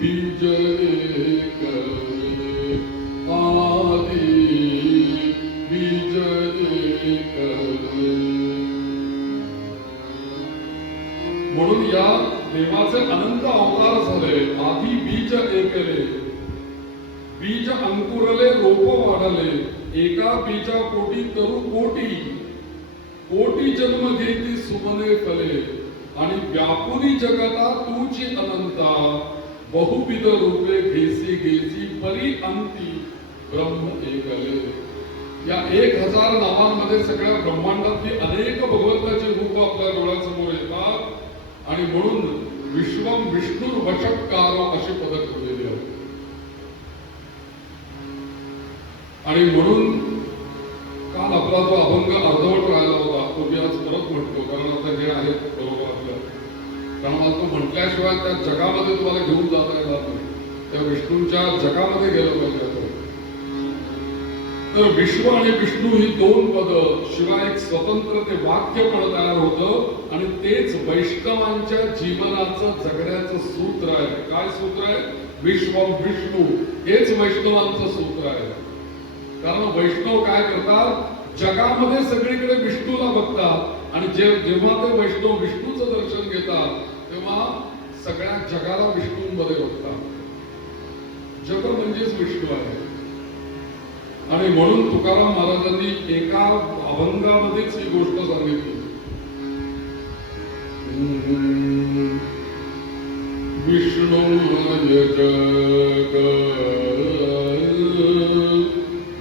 बीज एकले, आदी बीज एकले. म्हणून या देवाचे अनंत अवतार झाले. आधी बीज एकले, बीज अंकुरले रोप वाढले, एका बीजा कोटी तरु कोटी कोटी जन्म घेती सुमने फले, आणि व्यापुनी जगता तुझी अनंता, बहुविध रूपे घेसी घेसी परी अंती ब्रह्म एकले. या 1000 नावांमध्ये सगळ्या ब्रह्मांडातली अनेक भगवंताची रूप आपल्या डोळ्यासमोर येतात आणि म्हणून विश्वम विष्णू वशक्कार अशी पदक ठेवलेली आहे. आणि म्हणून काल आपला जो अभंग अर्धवट राहिला होता तो मी आज परत म्हणतो, कारण आता हे आहे बरोबर आपलं, कारण मला तो म्हटल्याशिवाय त्या जगामध्ये तुम्हाला घेऊन जाता येणार नाही. त्या विष्णूंच्या जगामध्ये गेलं पाहिजे. तर विश्व आणि विष्णू ही 2 पद शिवाय एक स्वतंत्र ते वाक्य पण तयार होतं आणि तेच वैष्णवांच्या जीवनाचं जगण्याचं सूत्र आहे. काय सूत्र आहे? विश्वम विष्णू, हेच वैष्णवांचं सूत्र आहे. कारण वैष्णव काय करतात? जगामध्ये सगळीकडे विष्णूला बघतात आणि जेव्हा ते वैष्णव विष्णूचं दर्शन घेतात तेव्हा सगळ्या जगाला विष्णूंमध्ये बघतात. जग म्हणजेच विष्णू आहे. आणि म्हणून तुकाराम महाराजांनी एका अभंगामध्येच ही गोष्ट सांगितली. विष्णुमय जग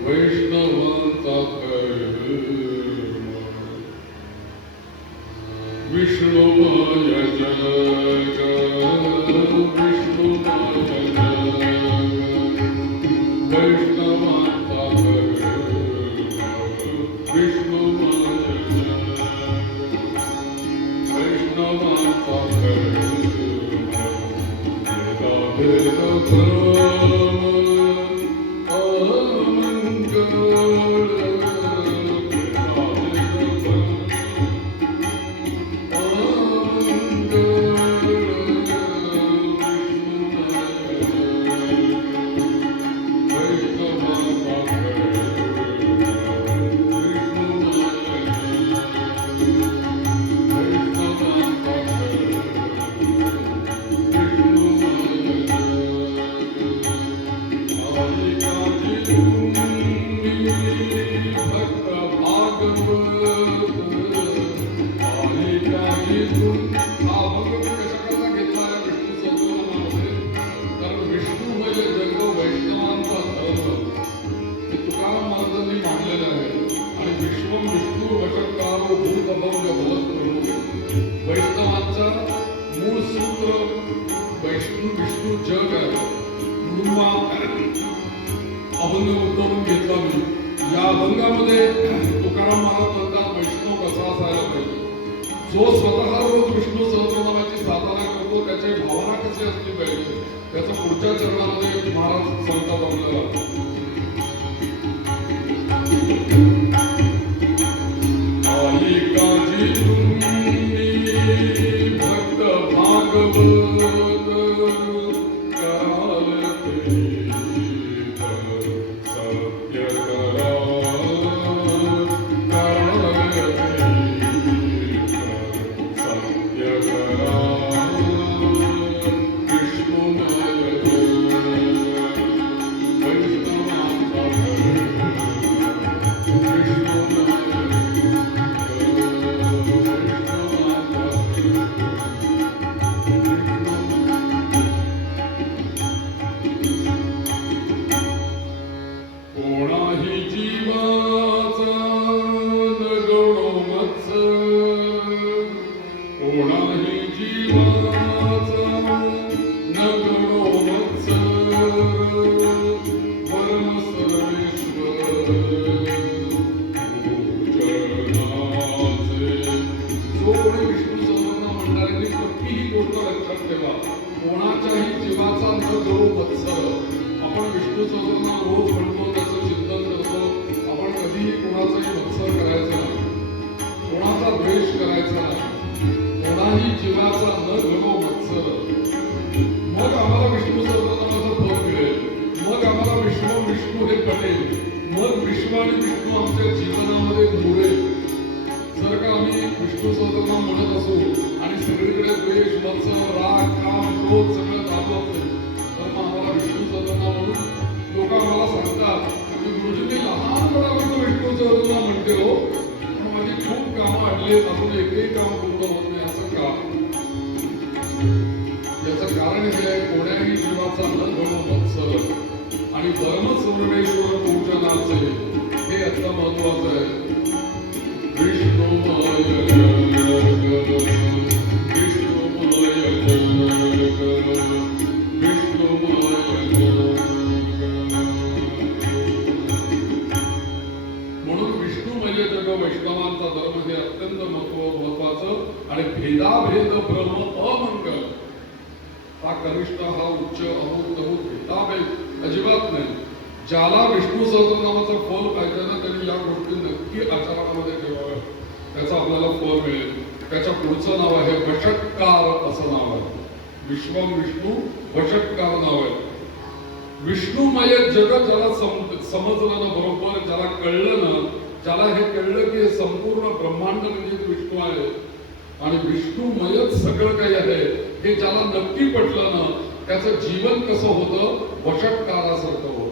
वैष्णवांचा धर्म, विष्णुमय जग विष्णुमय जग वैष्णवांचा भक्त भागवत आले काजीतून. हा अभंग कशाकरता घेतला आहे विष्णू सहस्रनामामध्ये? कारण विष्णू म्हणजे जग वैष्णवांचा धर्म हे तुकाराम महाराजांनी मांडलेलं आहे. आणि विश्वम विष्णू वशत्कारो भूतभव्य भवत्प्रभू. वैष्णवांचा मूळ सूत्र विष्णू जग आहे. अभंग उतरून घेतला मी. या अभंगामध्ये तुकाराम महाराज म्हणतात वैष्णव कसा असायला पाहिजे. जो स्वतः रोज विष्णू सहस्रनामाची साधना करतो त्याची भावना कशी असली पाहिजे त्याचं पुढच्या चरणामध्ये महाराज सांगतात आपल्याला. आली काजी तुम्ही भक्त भागवत ज्याला विष्णू सहस्रनामाचं फल पाहिजे ना त्यांनी या गोष्टी नक्की आचरणामध्ये ठेवाव्या. त्याचं आपल्याला फल मिळेल. त्याच्या पुढचं नाव आहे वषट्कार असं नाव आहे. विश्वम विष्णू वषट्कार नाव आहे. विष्णूमय जग ज्याला समजलं ना बरोबर, ज्याला कळलं ना, ज्याला हे कळलं की संपूर्ण ब्रह्मांड म्हणजे विष्णू आहे आणि विष्णूमयच सगळं काही आहे हे ज्याला नक्की पटलं ना त्याचं जीवन कसं होतं वषट्कारासारखं होतं.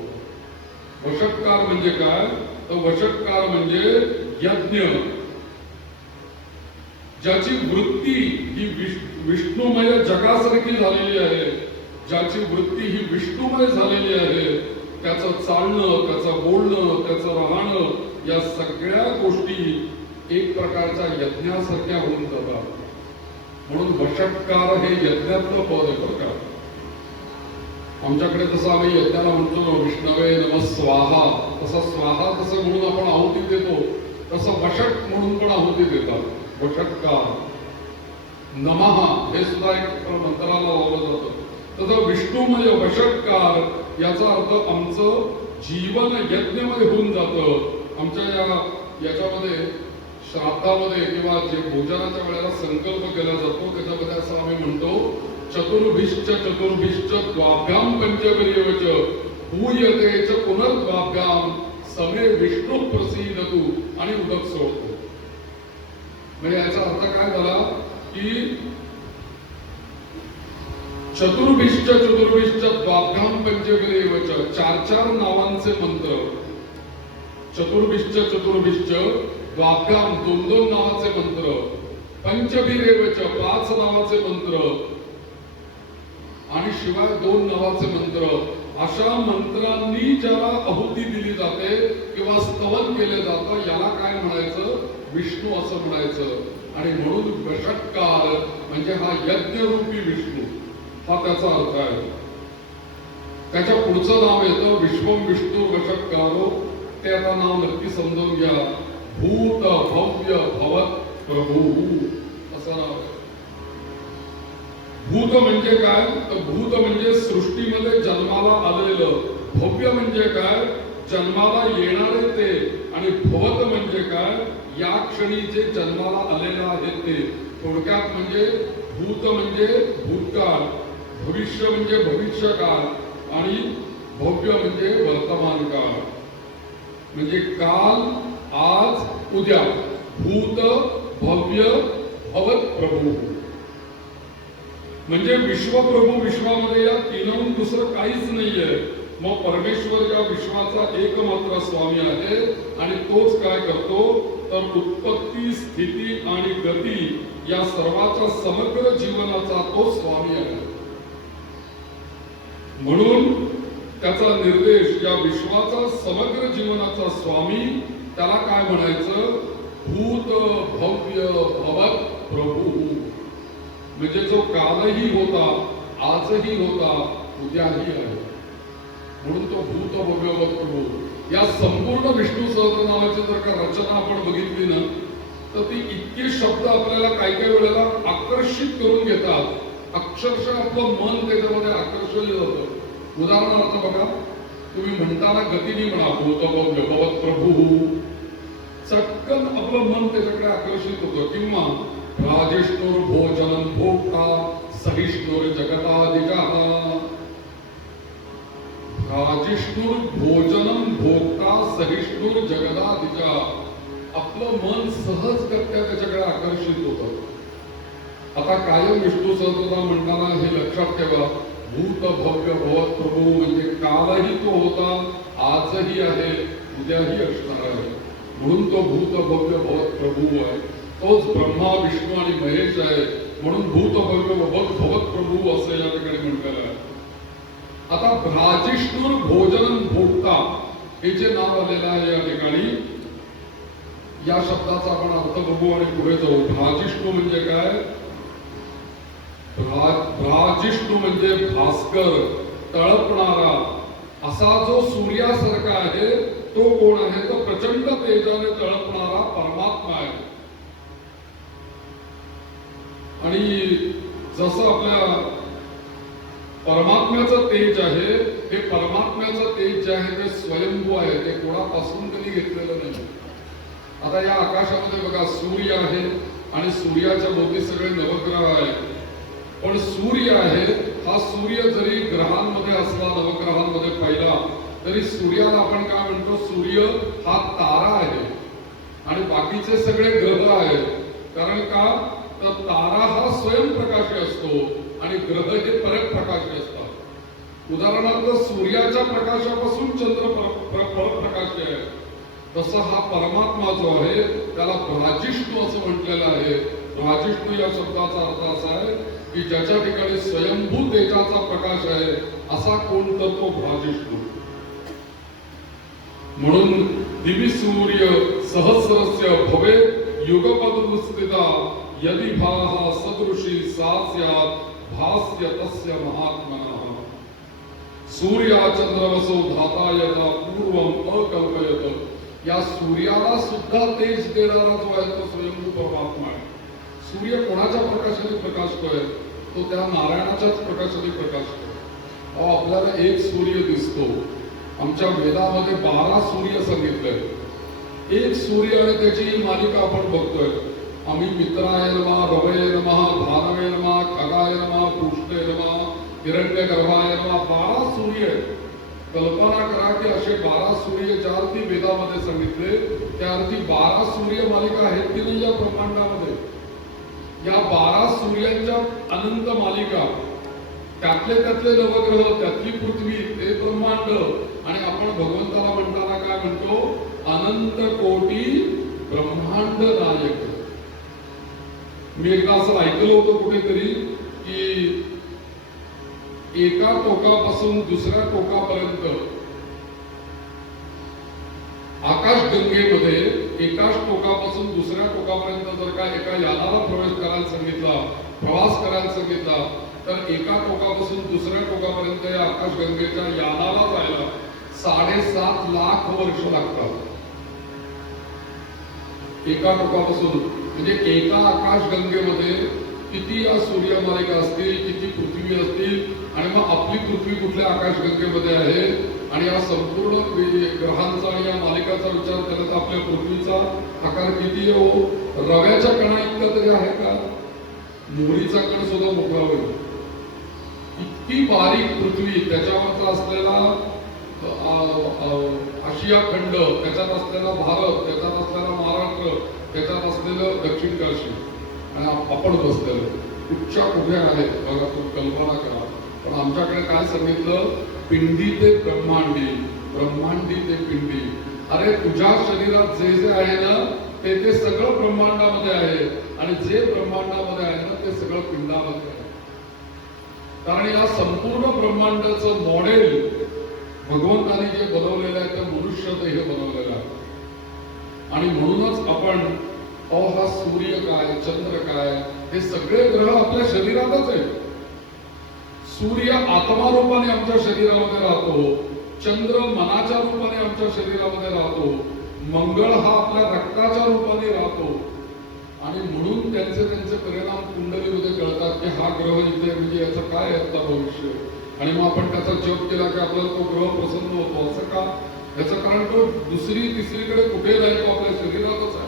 वषट्कार म्हणजे काय? तर वषट्कार म्हणजे यज्ञ ज्याची वृत्ती ही विष्णुमय जगासारखी झालेली आहे, ज्याची वृत्ती ही विष्णुमय झालेली आहे, त्याचं चालणं, त्याचं बोलणं, त्याचं राहणं या सगळ्या गोष्टी एक प्रकारच्या यज्ञासारख्या होऊन जातात. म्हणून वषट्कार हे यज्ञातलं पद आहे प्रकार. आमच्याकडे जसं आम्ही यज्ञाला म्हणतो विष्णवे नमः स्वाहा, तसं स्वाहा तसं म्हणून आपण आहुती देतो तसं वषट म्हणून पण आहुती देतात. वषट्कार नमः हे सुद्धा एक मंत्राला लावलं जातं. तसं विष्णुमय वषट्कार याचा अर्थ आमचं जीवन यज्ञमध्ये होऊन जातं. आमच्या याच्यामध्ये श्राद्धामध्ये किंवा जे भोजनाच्या वेळेला संकल्प केला जातो त्याच्यामध्ये असं आम्ही म्हणतो चतुर्भिश्च चतुर्भिश्च द्वाभ्याम पंचवीर्यवच पूयते च पुनर्द्वाभ्याम समे विष्णू प्रसीदतु आणि उदक सोडतो. म्हणजे याचा अर्थ काय झाला की चतुर्भिश्च द्वाभ्याम पंचभिरेव च, चार नावांचे मंत्र. चतुर्भिश्च द्वाभ्याम दोन नावाचे मंत्र, पंचभिरेव च 5 नावाचे मंत्र, आणि शिवाय 2 नावाचे मंत्र. अशा मंत्रांनी ज्याला आहुती दिली जाते किंवा स्तवन केले जातं याला काय म्हणायचं? विष्णू असं म्हणायचं. आणि म्हणून वषट्कार म्हणजे हा यज्ञरूपी विष्णू हा त्याचा अर्थ आहे. त्याच्या पुढचं नाव येतं विश्वम विष्णू वषट्कारो. ते आता नाव नक्की समजून घ्या. भूत भव्य भवत प्रभू असं नाव आहे. भूत म्हणजे काय? तर भूत म्हणजे सृष्टीमध्ये जन्माला आलेलं. भव्य म्हणजे काय? जन्माला येणारे ते. आणि भवत म्हणजे काय? या क्षणी जे जन्माला आलेलं आहे ते. थोडक्यात म्हणजे भूत म्हणजे भूतकाळ, भविष्य म्हणजे भविष्यकाळ, आणि भव्य म्हणजे वर्तमान काळ. म्हणजे काल, आज, उद्या. भूत भव्य भवत प्रभू म्हणजे विश्वप्रभू. विश्वामध्ये या तीनहून दुसरं काहीच नाहीये. मग परमेश्वर या विश्वाचा एकमात्र स्वामी आहे. आणि तोच काय करतो? तर उत्पत्ती, स्थिती आणि गती या सर्वाचा समग्र जीवनाचा तो स्वामी आहे. म्हणून त्याचा निर्देश या विश्वाचा समग्र जीवनाचा स्वामी, त्याला काय म्हणायचं? भूत भव्य भवत प्रभू. म्हणजे जो कालही होता, आजही होता, उद्याही आहे. म्हणून तो भूत भव्य भवत प्रभू. या संपूर्ण विष्णू सहस्रनामाची जर का रचना आपण बघितली ना, तर ती इतके शब्द आपल्याला काही वेळेला आकर्षित करून घेतात. अक्षरशः आपलं मन त्याच्यामध्ये आकर्षित होतं. उदाहरणार्थ बघा, तुम्ही म्हणताना गतीने म्हणा भूत भव्य भवत प्रभू, चटकन आपलं मन त्याच्याकडे आकर्षित होतं. किंवा राजिष्णुर भोजनं भोक्ता सहिष्णुर जगतादिजः. राजिष्णुर भोजनं भोक्ता सहिष्णुर जगतादिजः. आपलं मन सहजगत्या त्याच्याकडे आकर्षित होतं. आता कायम विष्णू सहस्रनाम म्हणताना हे लक्षात ठेवा, भूत भव्य भवत प्रभू म्हणजे कालही तो होता, आजही आहे, उद्याही असणार आहे. म्हणून तो भूत भव्य भवत प्रभू आहे. तोच ब्रह्मा विष्णू आणि महेश आहे. म्हणून भूत भव्य भवत प्रभू असं या ठिकाणी म्हटलेलं आहे. आता भ्राजिष्णुर भोजन भोक्ता हे जे नाव आलेलं आहे या ठिकाणी, या शब्दाचा आपण अर्थ बघू आणि पुढे जाऊ. भ्राजिष्णू म्हणजे काय? भ्राजिष्णू म्हणजे भास्कर, तळपणारा. असा जो सूर्यासारखा आहे तो कोण आहे? तो प्रचंड तेजाने तळपणारा परमात्मा आहे. आणि जसं आपल्या परमात्म्याचं तेज आहे, हे परमात्म्याचं तेज जे आहे ते स्वयंभू आहे. ते कोणापासून कधी घेतलेलं नाही. आता या आकाशामध्ये बघा सूर्य आहे आणि सूर्याच्या भोवती सगळे नवग्रह आहेत. पण सूर्य आहे, हा सूर्य जरी ग्रहांमध्ये असला, नवग्रहांमध्ये पाहिला, तरी सूर्याला आपण काय म्हणतो? सूर्य हा तारा आहे आणि बाकीचे सगळे ग्रह आहेत. कारण का? तर तारा हा स्वयंप्रकाशी असतो आणि ग्रह हे परप्रकाशी असतात. उदाहरणार्थ सूर्याच्या प्रकाशापासून चंद्र परप्रकाशी आहे. तसा हा परमात्मा जो आहे त्याला भ्राजिष्णू असं म्हटलेलं आहे. भ्राजिष्णू या शब्दाचा अर्थ असा आहे की ज्याच्या ठिकाणी स्वयंभू तेजाचा प्रकाश आहे, असा कोण तर तो भ्राजिष्णू. म्हणून दिवी सूर्य सहस्रस्य भवे युगपदुस्थिता यदि भाः सदृशी सा स्यात् भास्य तस्य महात्मनः. सूर्या चंद्रवसो धाता यथा पूर्वम अकल्पयत. या सूर्याला सुद्धा तेज देणारा जो आहे तो स्वयंभू परमात्मा आहे. सूर्य कोणाच्या प्रकाशाने प्रकाशतोय? तो त्या नारायणाच्याच प्रकाशाने प्रकाशतोय. आपल्याला एक सूर्य दिसतो. आमच्या वेदामध्ये 12 सूर्य सांगितले. एक सूर्य आणि त्याची मालिका आपण बघतोय. आम्ही मित्राय नमः, रवये नमः, भानवे नमः, खगाय नमः, पुष्टे नमः, हिरण्यगर्भाय नमः. 12 सूर्य. कल्पना करा की असे 12 सूर्य ज्या अर्थी वेदामध्ये सांगितले, त्या अर्थी 12 सूर्य मालिका आहेत की नाही या ब्रह्मांडामध्ये? या 12 सूर्यांच्या अनंत मालिका त्यातले नवग्रह, त्यातली पृथ्वी, ते ब्रह्मांड, आणि आपण भगवंताला म्हणताना काय म्हणतो, अनंत कोटी ब्रह्मांड नायक. मी एकदा असं ऐकलं होतं कुठेतरी की एका टोकापासून दुसऱ्या टोकापर्यंत आकाशगंगेमध्ये एकाच टोकापासून दुसऱ्या टोकापर्यंत जर का एका यानाला प्रवेश करायला सांगितला, प्रवास करायला सांगितला, तर एका टोकापासून दुसऱ्या टोकापर्यंत या आकाशगंगेच्या यानाला जायला 7.5 लाख वर्ष लागतात. एका टोकापासून म्हणजे एका आकाशगंगेमध्ये किती या सूर्यमालिका असतील, किती पृथ्वी असतील, आणि मग आपली पृथ्वी कुठल्या आकाशगंगेमध्ये आहे, आणि या संपूर्ण ग्रहांचा आणि या मालिकाचा विचार केला तर आपल्या पृथ्वीचा आकार किती हो, रव्याच्या कणा इतका तरी आहे का, मोहरीचा कण सुद्धा मोकळा होईल. इतकी बारीक पृथ्वी, त्याच्यावरचा असलेला आशिया खंड, त्याच्यात असलेला भारत, त्याच्यात असलेला महाराष्ट्र, त्याच्यात असलेलं दक्षिण काशी, आणि आपण बसलेलं कुठच्या कुठे आहे बघा, तो कल्पना करा. पण आमच्याकडे काय सांगितलं, पिंडी ते ब्रह्मांडी, ब्रह्मांडी ते पिंडी. अरे तुझ्या शरीरात जे जे आहे ना ते सगळं ब्रह्मांडामध्ये आहे, आणि जे ब्रह्मांडामध्ये आहे ना ते सगळं पिंडामध्ये आहे. कारण या संपूर्ण ब्रह्मांडाचं मॉडेल भगवंताने जे बनवलेलं आहे ते मनुष्य देह बनवलेला आहे. आणि म्हणूनच आपण हा सूर्य काय, चंद्र काय, हे सगळे ग्रह आपल्या शरीरातच आहे. सूर्य आत्मा रूपाने आमच्या शरीरामध्ये राहतो, चंद्र मनाच्या रूपाने आमच्या शरीरामध्ये राहतो, मंगळ हा आपल्या रक्ताच्या रूपाने राहतो, आणि म्हणून त्यांचे परिणाम कुंडलीमध्ये कळतात की हा ग्रह इथे म्हणजे याचं काय आता भविष्य, आणि मग आपण त्याचा जप केला की आपल्याला तो ग्रह प्रसन्न होतो. असं का? याचं कारण तो दुसरी तिसरीकडे कुठे नाही, तो आपल्या शरीरातच आहे.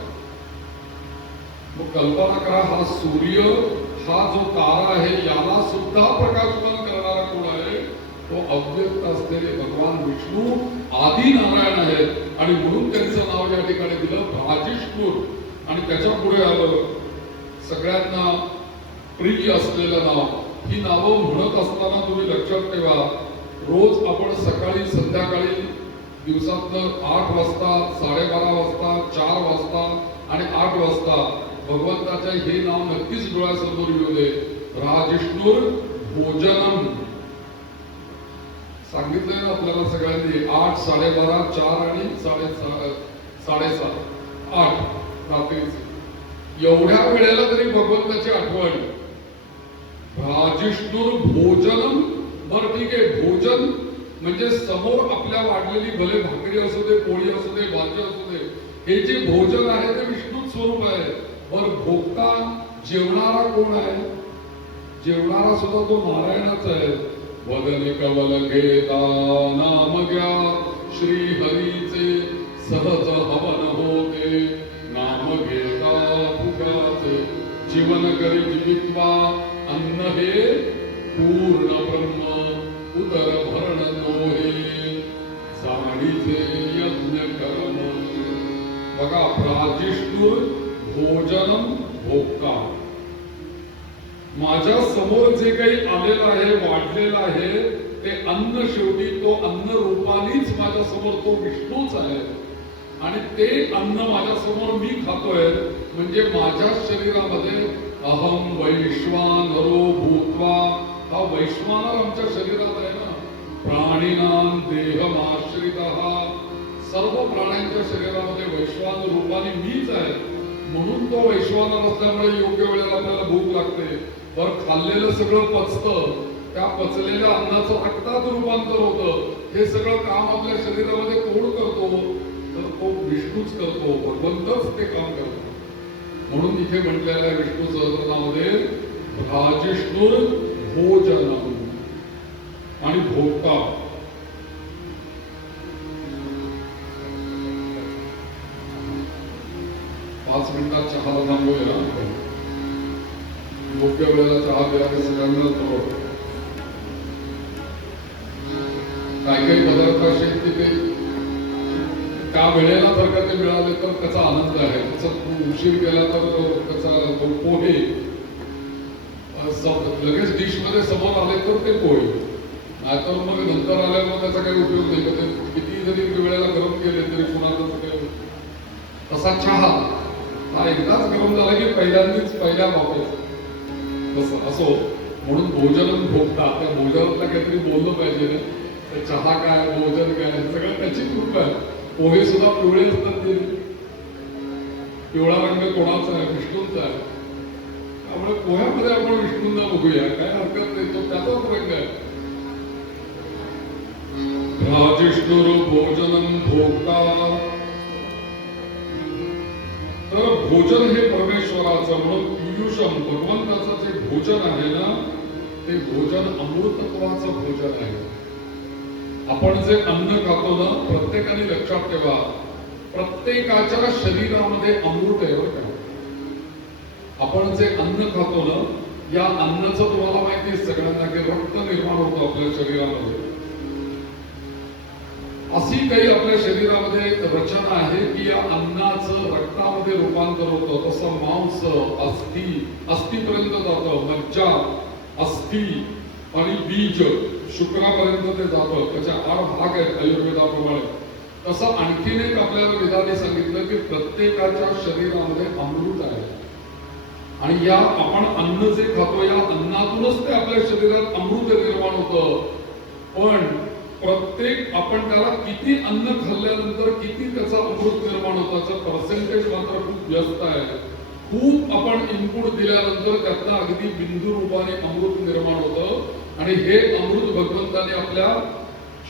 मग कल्पना करा, हा सूर्य हा जो तारा आहे याला सुद्धा प्रकाशमान करणारा कोण आहे, तो अव्यक्त असलेले भगवान विष्णू आदि नारायण आहेत. आणि म्हणून त्यांचं नाव या ठिकाणी दिलं भाजिष्णूर. आणि त्याच्या पुढे आलं सगळ्यांना प्रिय असलेलं नाव. ही नावं म्हणत असताना तुम्ही लक्षात ठेवा, रोज आपण सकाळी संध्याकाळी दिवसातनं 8 वाजता, 12:30 वाजता, 4 वाजता आणि 8 वाजता भगवंताचे हे नाव नक्कीच डोळ्यासमोर येऊ दे. राजिष्णुर भोजनम सांगितलंय ना आपल्याला सगळ्यांनी. 8, 12:30, 4 आणि 7:30, 8 रात्रीचे एवढ्या वेळेला तरी भगवंताची आठवण. राजिष्णुर भोजनम. बरं ठीक आहे, भोजन म्हणजे समोर आपल्या वाढलेली भले भाकरी असू दे, पोळी असू दे, भाजी असू दे, हे जे भोजन आहे ते विष्णूच स्वरूप आहे. बर भोगता जेवणारा कोण आहे? जेवणारा सुद्धा तो नारायणच आहे. वदने कवल घेता नाम घ्या, श्री हरीचे सहज हवन होते. नाम घेता फुगाचे जीवन करी जीवित्वा, अन्न हे पूर्ण ब्रह्म उदर भरण नोहे. साडीचे यज्ञ कर्म. बघा, प्राजिष्णुर भोजनम भोगता. माझ्या समोर जे काही आलेलं आहे, वाढलेलं आहे, ते अन्न शेवटी तो अन्न रूपानेच माझ्या समोर तो विष्णूच आहे. आणि ते अन्न माझ्या समोर मी खातोय म्हणजे माझ्या शरीरामध्ये अहम वैश्वानरो भूत्वा, हा वैश्वानर आमच्या शरीरात आहे ना. प्राणीनाम देहमाश्रितः, सर्व प्राण्यांच्या शरीरामध्ये वैश्वान रूपाने मीच आहे. म्हणून तो वैश्वानर असल्यामुळे योग्य वेळेला आपल्याला भूक लागते. बरं, खाल्लेलं सगळं पचतं, त्या पचलेल्या अन्नाचं रक्तात रूपांतर होतं. हे सगळं काम आपल्या शरीरामध्ये कोण करतो? तर तो विष्णूच करतो, भगवंतच ते काम करतो. म्हणून इथे म्हटलेलं आहे विष्णू सहस्रनामामध्ये राजिष्णुर भोजनम आणि भोगता. पाच मिनिटात चहाला थांबूया. योग्य वेळेला चहा दिला की सगळ्यांनाच बरोबर. काही काही पदार्थ असे की ते त्या वेळेला जर का ते मिळाले तर त्याचा आनंद आहे. त्याचा उशीर गेला तर त्याचा पोहे लगेच डिश मध्ये समोर आले तर ते पोहे, नाहीतर मग नंतर आल्यावर त्याचा काही उपयोग नाही. ते किती जरी वेळेला गरम केले तरी पुन्हा त्याचा काही. तसा चहा हा एकदाच गरम झाला की पहिल्या वापरायचा तसं असो. म्हणून भोजन भोगता, त्या भोजनातला काहीतरी बोललं पाहिजे ना. तर चहा काय, भोजन काय, सगळं त्याची कृपा आहे. पोहे सुद्धा पिवळे असतात, ते पिवळा रंग कोणाचा आहे, विष्णूंचा आहे. त्यामुळे पोह्यामध्ये आपण विष्णूंना बघूया, काय हरकत नाही, तो त्याचाच रंग आहे. राजिष्णुर भोजनम भोक्ता. तर भोजन हे परमेश्वराचं, म्हणून पियुषम भगवंताचं जे भोजन आहे ना, ते भोजन अमृतत्वाचं भोजन आहे. आपण जे अन्न खातो ना, प्रत्येकाने लक्षात ठेवा, प्रत्येकाच्या शरीरामध्ये अमृत आहे बरं का. आपण जे अन्न खातो ना, या अन्नाचं तुम्हाला माहिती आहे सगळ्यांना की रक्त निर्माण होतं आपल्या शरीरामध्ये. अशी काही आपल्या शरीरामध्ये रचना आहे की या अन्नाचं रक्तामध्ये रूपांतर होतं. तसं मांस अस्थिपर्यंत जातं, मज्जा, अस्थि आणि बीज शुक्रापर्यंत ते जातं. त्याच्या 8 भाग आहेत आयुर्वेदाप्रमाणे. तसं आणखीन एक आपल्याला वेदाने सांगितलं की प्रत्येकाच्या शरीरामध्ये अमृत आहे. आणि या आपण अन्न जे खातो, या अन्नातूनच ते आपल्या शरीरात अमृत निर्माण होतं. पण प्रत्येक आपण त्याला किती अन्न खाल्ल्यानंतर किती त्याचा अमृत निर्माण होताचं पर्सेंटेज मात्र खूप जास्त आहे. खूप आपण इनपुट दिल्यानंतर त्यातनं अगदी बिंदू रूपाने अमृत निर्माण होतं. आणि हे अमृत भगवंताने आपल्या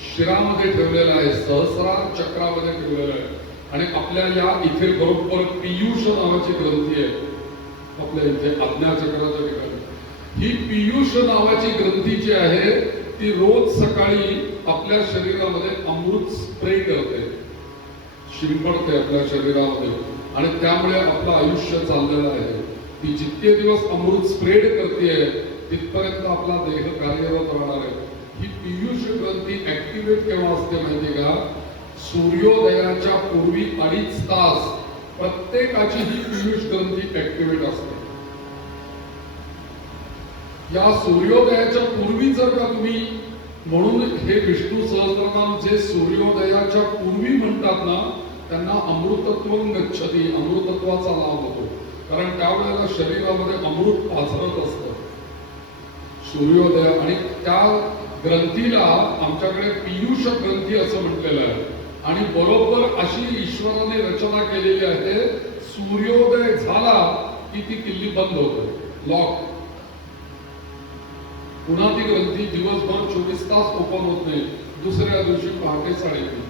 शिरामध्ये ठेवलेलं आहे, सहस्रार चक्रामध्ये ठेवलेलं आहे. आणि आपल्या या इथे बरोबर पियुष नावाची ग्रंथी आहे, आपल्या इथे आज्ञाचक्राच्या ठिकाणी. ही पियुष नावाची ग्रंथी जी आहे ती रोज सकाळी आपल्या शरीरामध्ये अमृत स्प्रे करते, शिंपडते आपल्या शरीरामध्ये. आणि त्यामुळे आपलं आयुष्य चाललेलं आहे. ती जितके दिवस अमृत स्प्रेड करते तिथपर्यंत आपला देह कार्यरत राहणार आहे. ही पियुष ग्रंथी ऍक्टिव्हेट केव्हा असते माहिती का? सूर्योदयाच्या पूर्वी 2.5 तास प्रत्येकाची ही पियुष ग्रंथी ऍक्टिव्हेट असते. या सूर्योदयाच्या पूर्वी जर का तुम्ही, म्हणून हे विष्णू सहस्त्रनाम जे सूर्योदयाच्या पूर्वी म्हणतात ना, त्यांना अमृतत्व गच्छती, अमृतत्वाचा लाभ होतो. कारण त्यावेळेला शरीरामध्ये अमृत पाझरत असतं सूर्योदय. आणि त्या ग्रंथीला आमच्याकडे पियुष ग्रंथी असं म्हटलेलं आहे. आणि बरोबर अशी ईश्वराने रचना केलेली आहे, सूर्योदय झाला की ती किल्ली बंद होते, लॉक. पुन्हा ती ग्रंथी दिवसभर 24 तास ओपन होत नाही. दुसऱ्या दिवशी पहाटे 3:30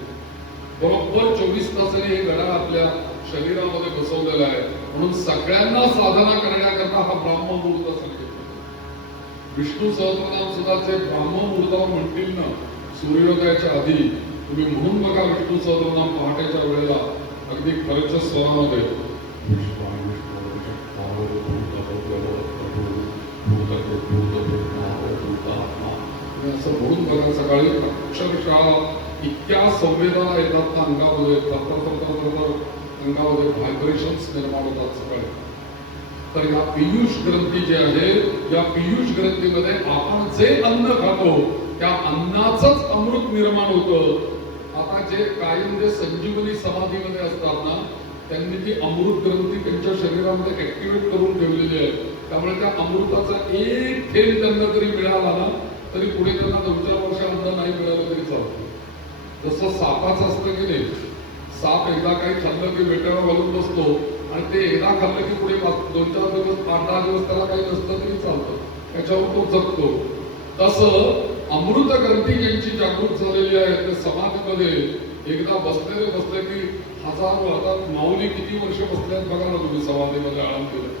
बरोबर 24 तासांनी हे घड्याळ आपल्या शरीरामध्ये बसवलेलं आहे. म्हणून सगळ्यांना साधना करण्याकरता हा ब्राह्ममुहूर्त सांगितला. विष्णू सहस्रनाम सुद्धाचे ब्राह्ममुहूर्तावर म्हणतील ना, सूर्योदयाच्या आधी तुम्ही म्हणून बघा विष्णू सहस्रनाम पहाटेच्या वेळेला अगदी खरच्या स्वरामध्ये असं म्हणून बघा. सकाळी अक्षरशः इतक्या संवेदना येतात ना अंगामध्ये, अंगामध्ये व्हायब्रेशन्स निर्माण होतात सकाळी. तर या पियुष ग्रंथी जे आहे, या पियुष ग्रंथीमध्ये आपण जे अन्न खातो त्या अन्नाचंच अमृत निर्माण होतं. आता जे कायम जे संजीवनी समाधीमध्ये असतात ना, त्यांनी ती अमृत ग्रंथी त्यांच्या शरीरामध्ये ऍक्टिव्हेट करून ठेवलेली आहे. त्यामुळे त्या अमृताचा एक थेंब त्यांना जरी मिळाला ना, तरी पुढे त्यांना 2-4 वर्ष अन्न नाही मिळालं तरी चालतं. जसं सापाचं असतं की नाही, साप एकदा काही खाल्लं की वेट्यावर घालून बसतो आणि ते एकदा खाल्लं की पुढे 2-4 दिवस 8-10 दिवस त्याला काही नसतं तरी चालतं, त्याच्यावर तो जगतो. तसं अमृत ग्रंथी ज्यांची जागृत झालेली आहे ते समाधीमध्ये एकदा बसले की हजारो आता माऊली किती वर्ष बसल्यात बघा ना तुम्ही समाधीमध्ये आराम केलं.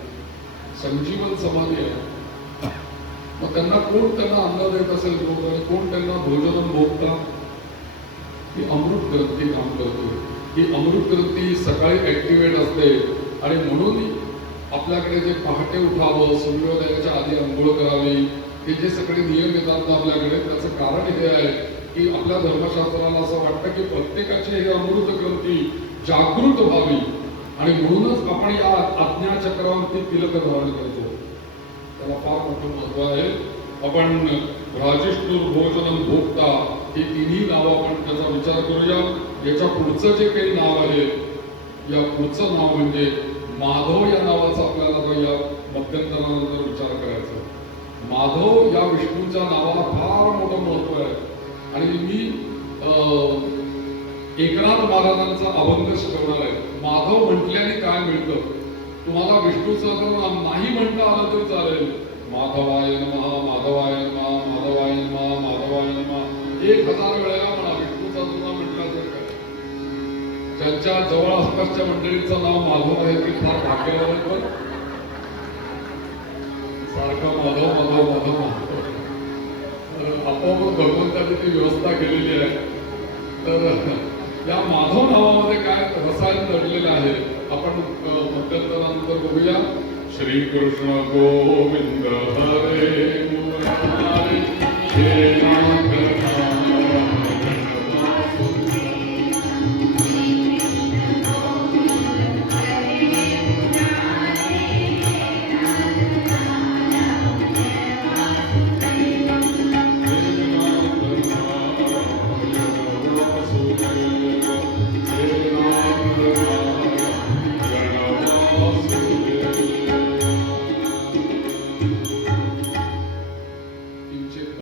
संजीवन समाधी आहे. मग त्यांना कोण त्यांना अन्न देत असेल, कोण त्यांना भोजन भोगतात? ही अमृत ग्रंथी काम करते. ही अमृत ग्रंथी सकाळी ऍक्टिव्हेट असते. आणि म्हणून आपल्याकडे जे पहाटे उठावं, सूर्योदयाच्या आधी अंघोळ करावी, हे जे सगळे नियम येतात ना आपल्याकडे, त्याचं कारण हे आहे की आपल्या धर्मशास्त्राला असं वाटतं की प्रत्येकाची ही अमृत ग्रंथी जागृत व्हावी. आणि म्हणूनच आपण या आज्ञाचक्रावरती तिलक धारण करतो. त्याला फार मोठं महत्व आहे. आपण राजिष्णूर भोजनम भोगता ही तिन्ही नावं आपण त्याचा विचार करूया. याच्या पुढचं जे काही नाव आहे, या पुढचं नाव म्हणजे माधव या नावाचा आपल्याला आता या मध्यंतरानंतर विचार करायचा. माधव या विष्णूच्या नावाला फार मोठं महत्व आहे. आणि मी एकनाथ महाराजांचा अभंग शिकवणार आहे. माधव म्हटल्याने काय मिळतं. तुम्हाला विष्णूचं जर नाही म्हणता आलं तरी चालेल. माधवाय नमः, माधवाय नमः, माधवाय नमः, माधवाय नमः 1000 वेळेला म्हणा. विष्णूचा तुला म्हटलं तर काय. ज्यांच्या जवळ आसपासच्या मंडळीचं नाव माधव आहे ते फार भाग्यवान आहेत. पण सारखं माधव माधव माधव माधव आपोआप भगवंताची ती व्यवस्था केलेली आहे. तर या माधव नावामध्ये काय रसायन दडलेलं आहे आपण मध्यंतरानंतर बघूया. श्रीकृष्ण गोविंद हरे मुरारे हे नाम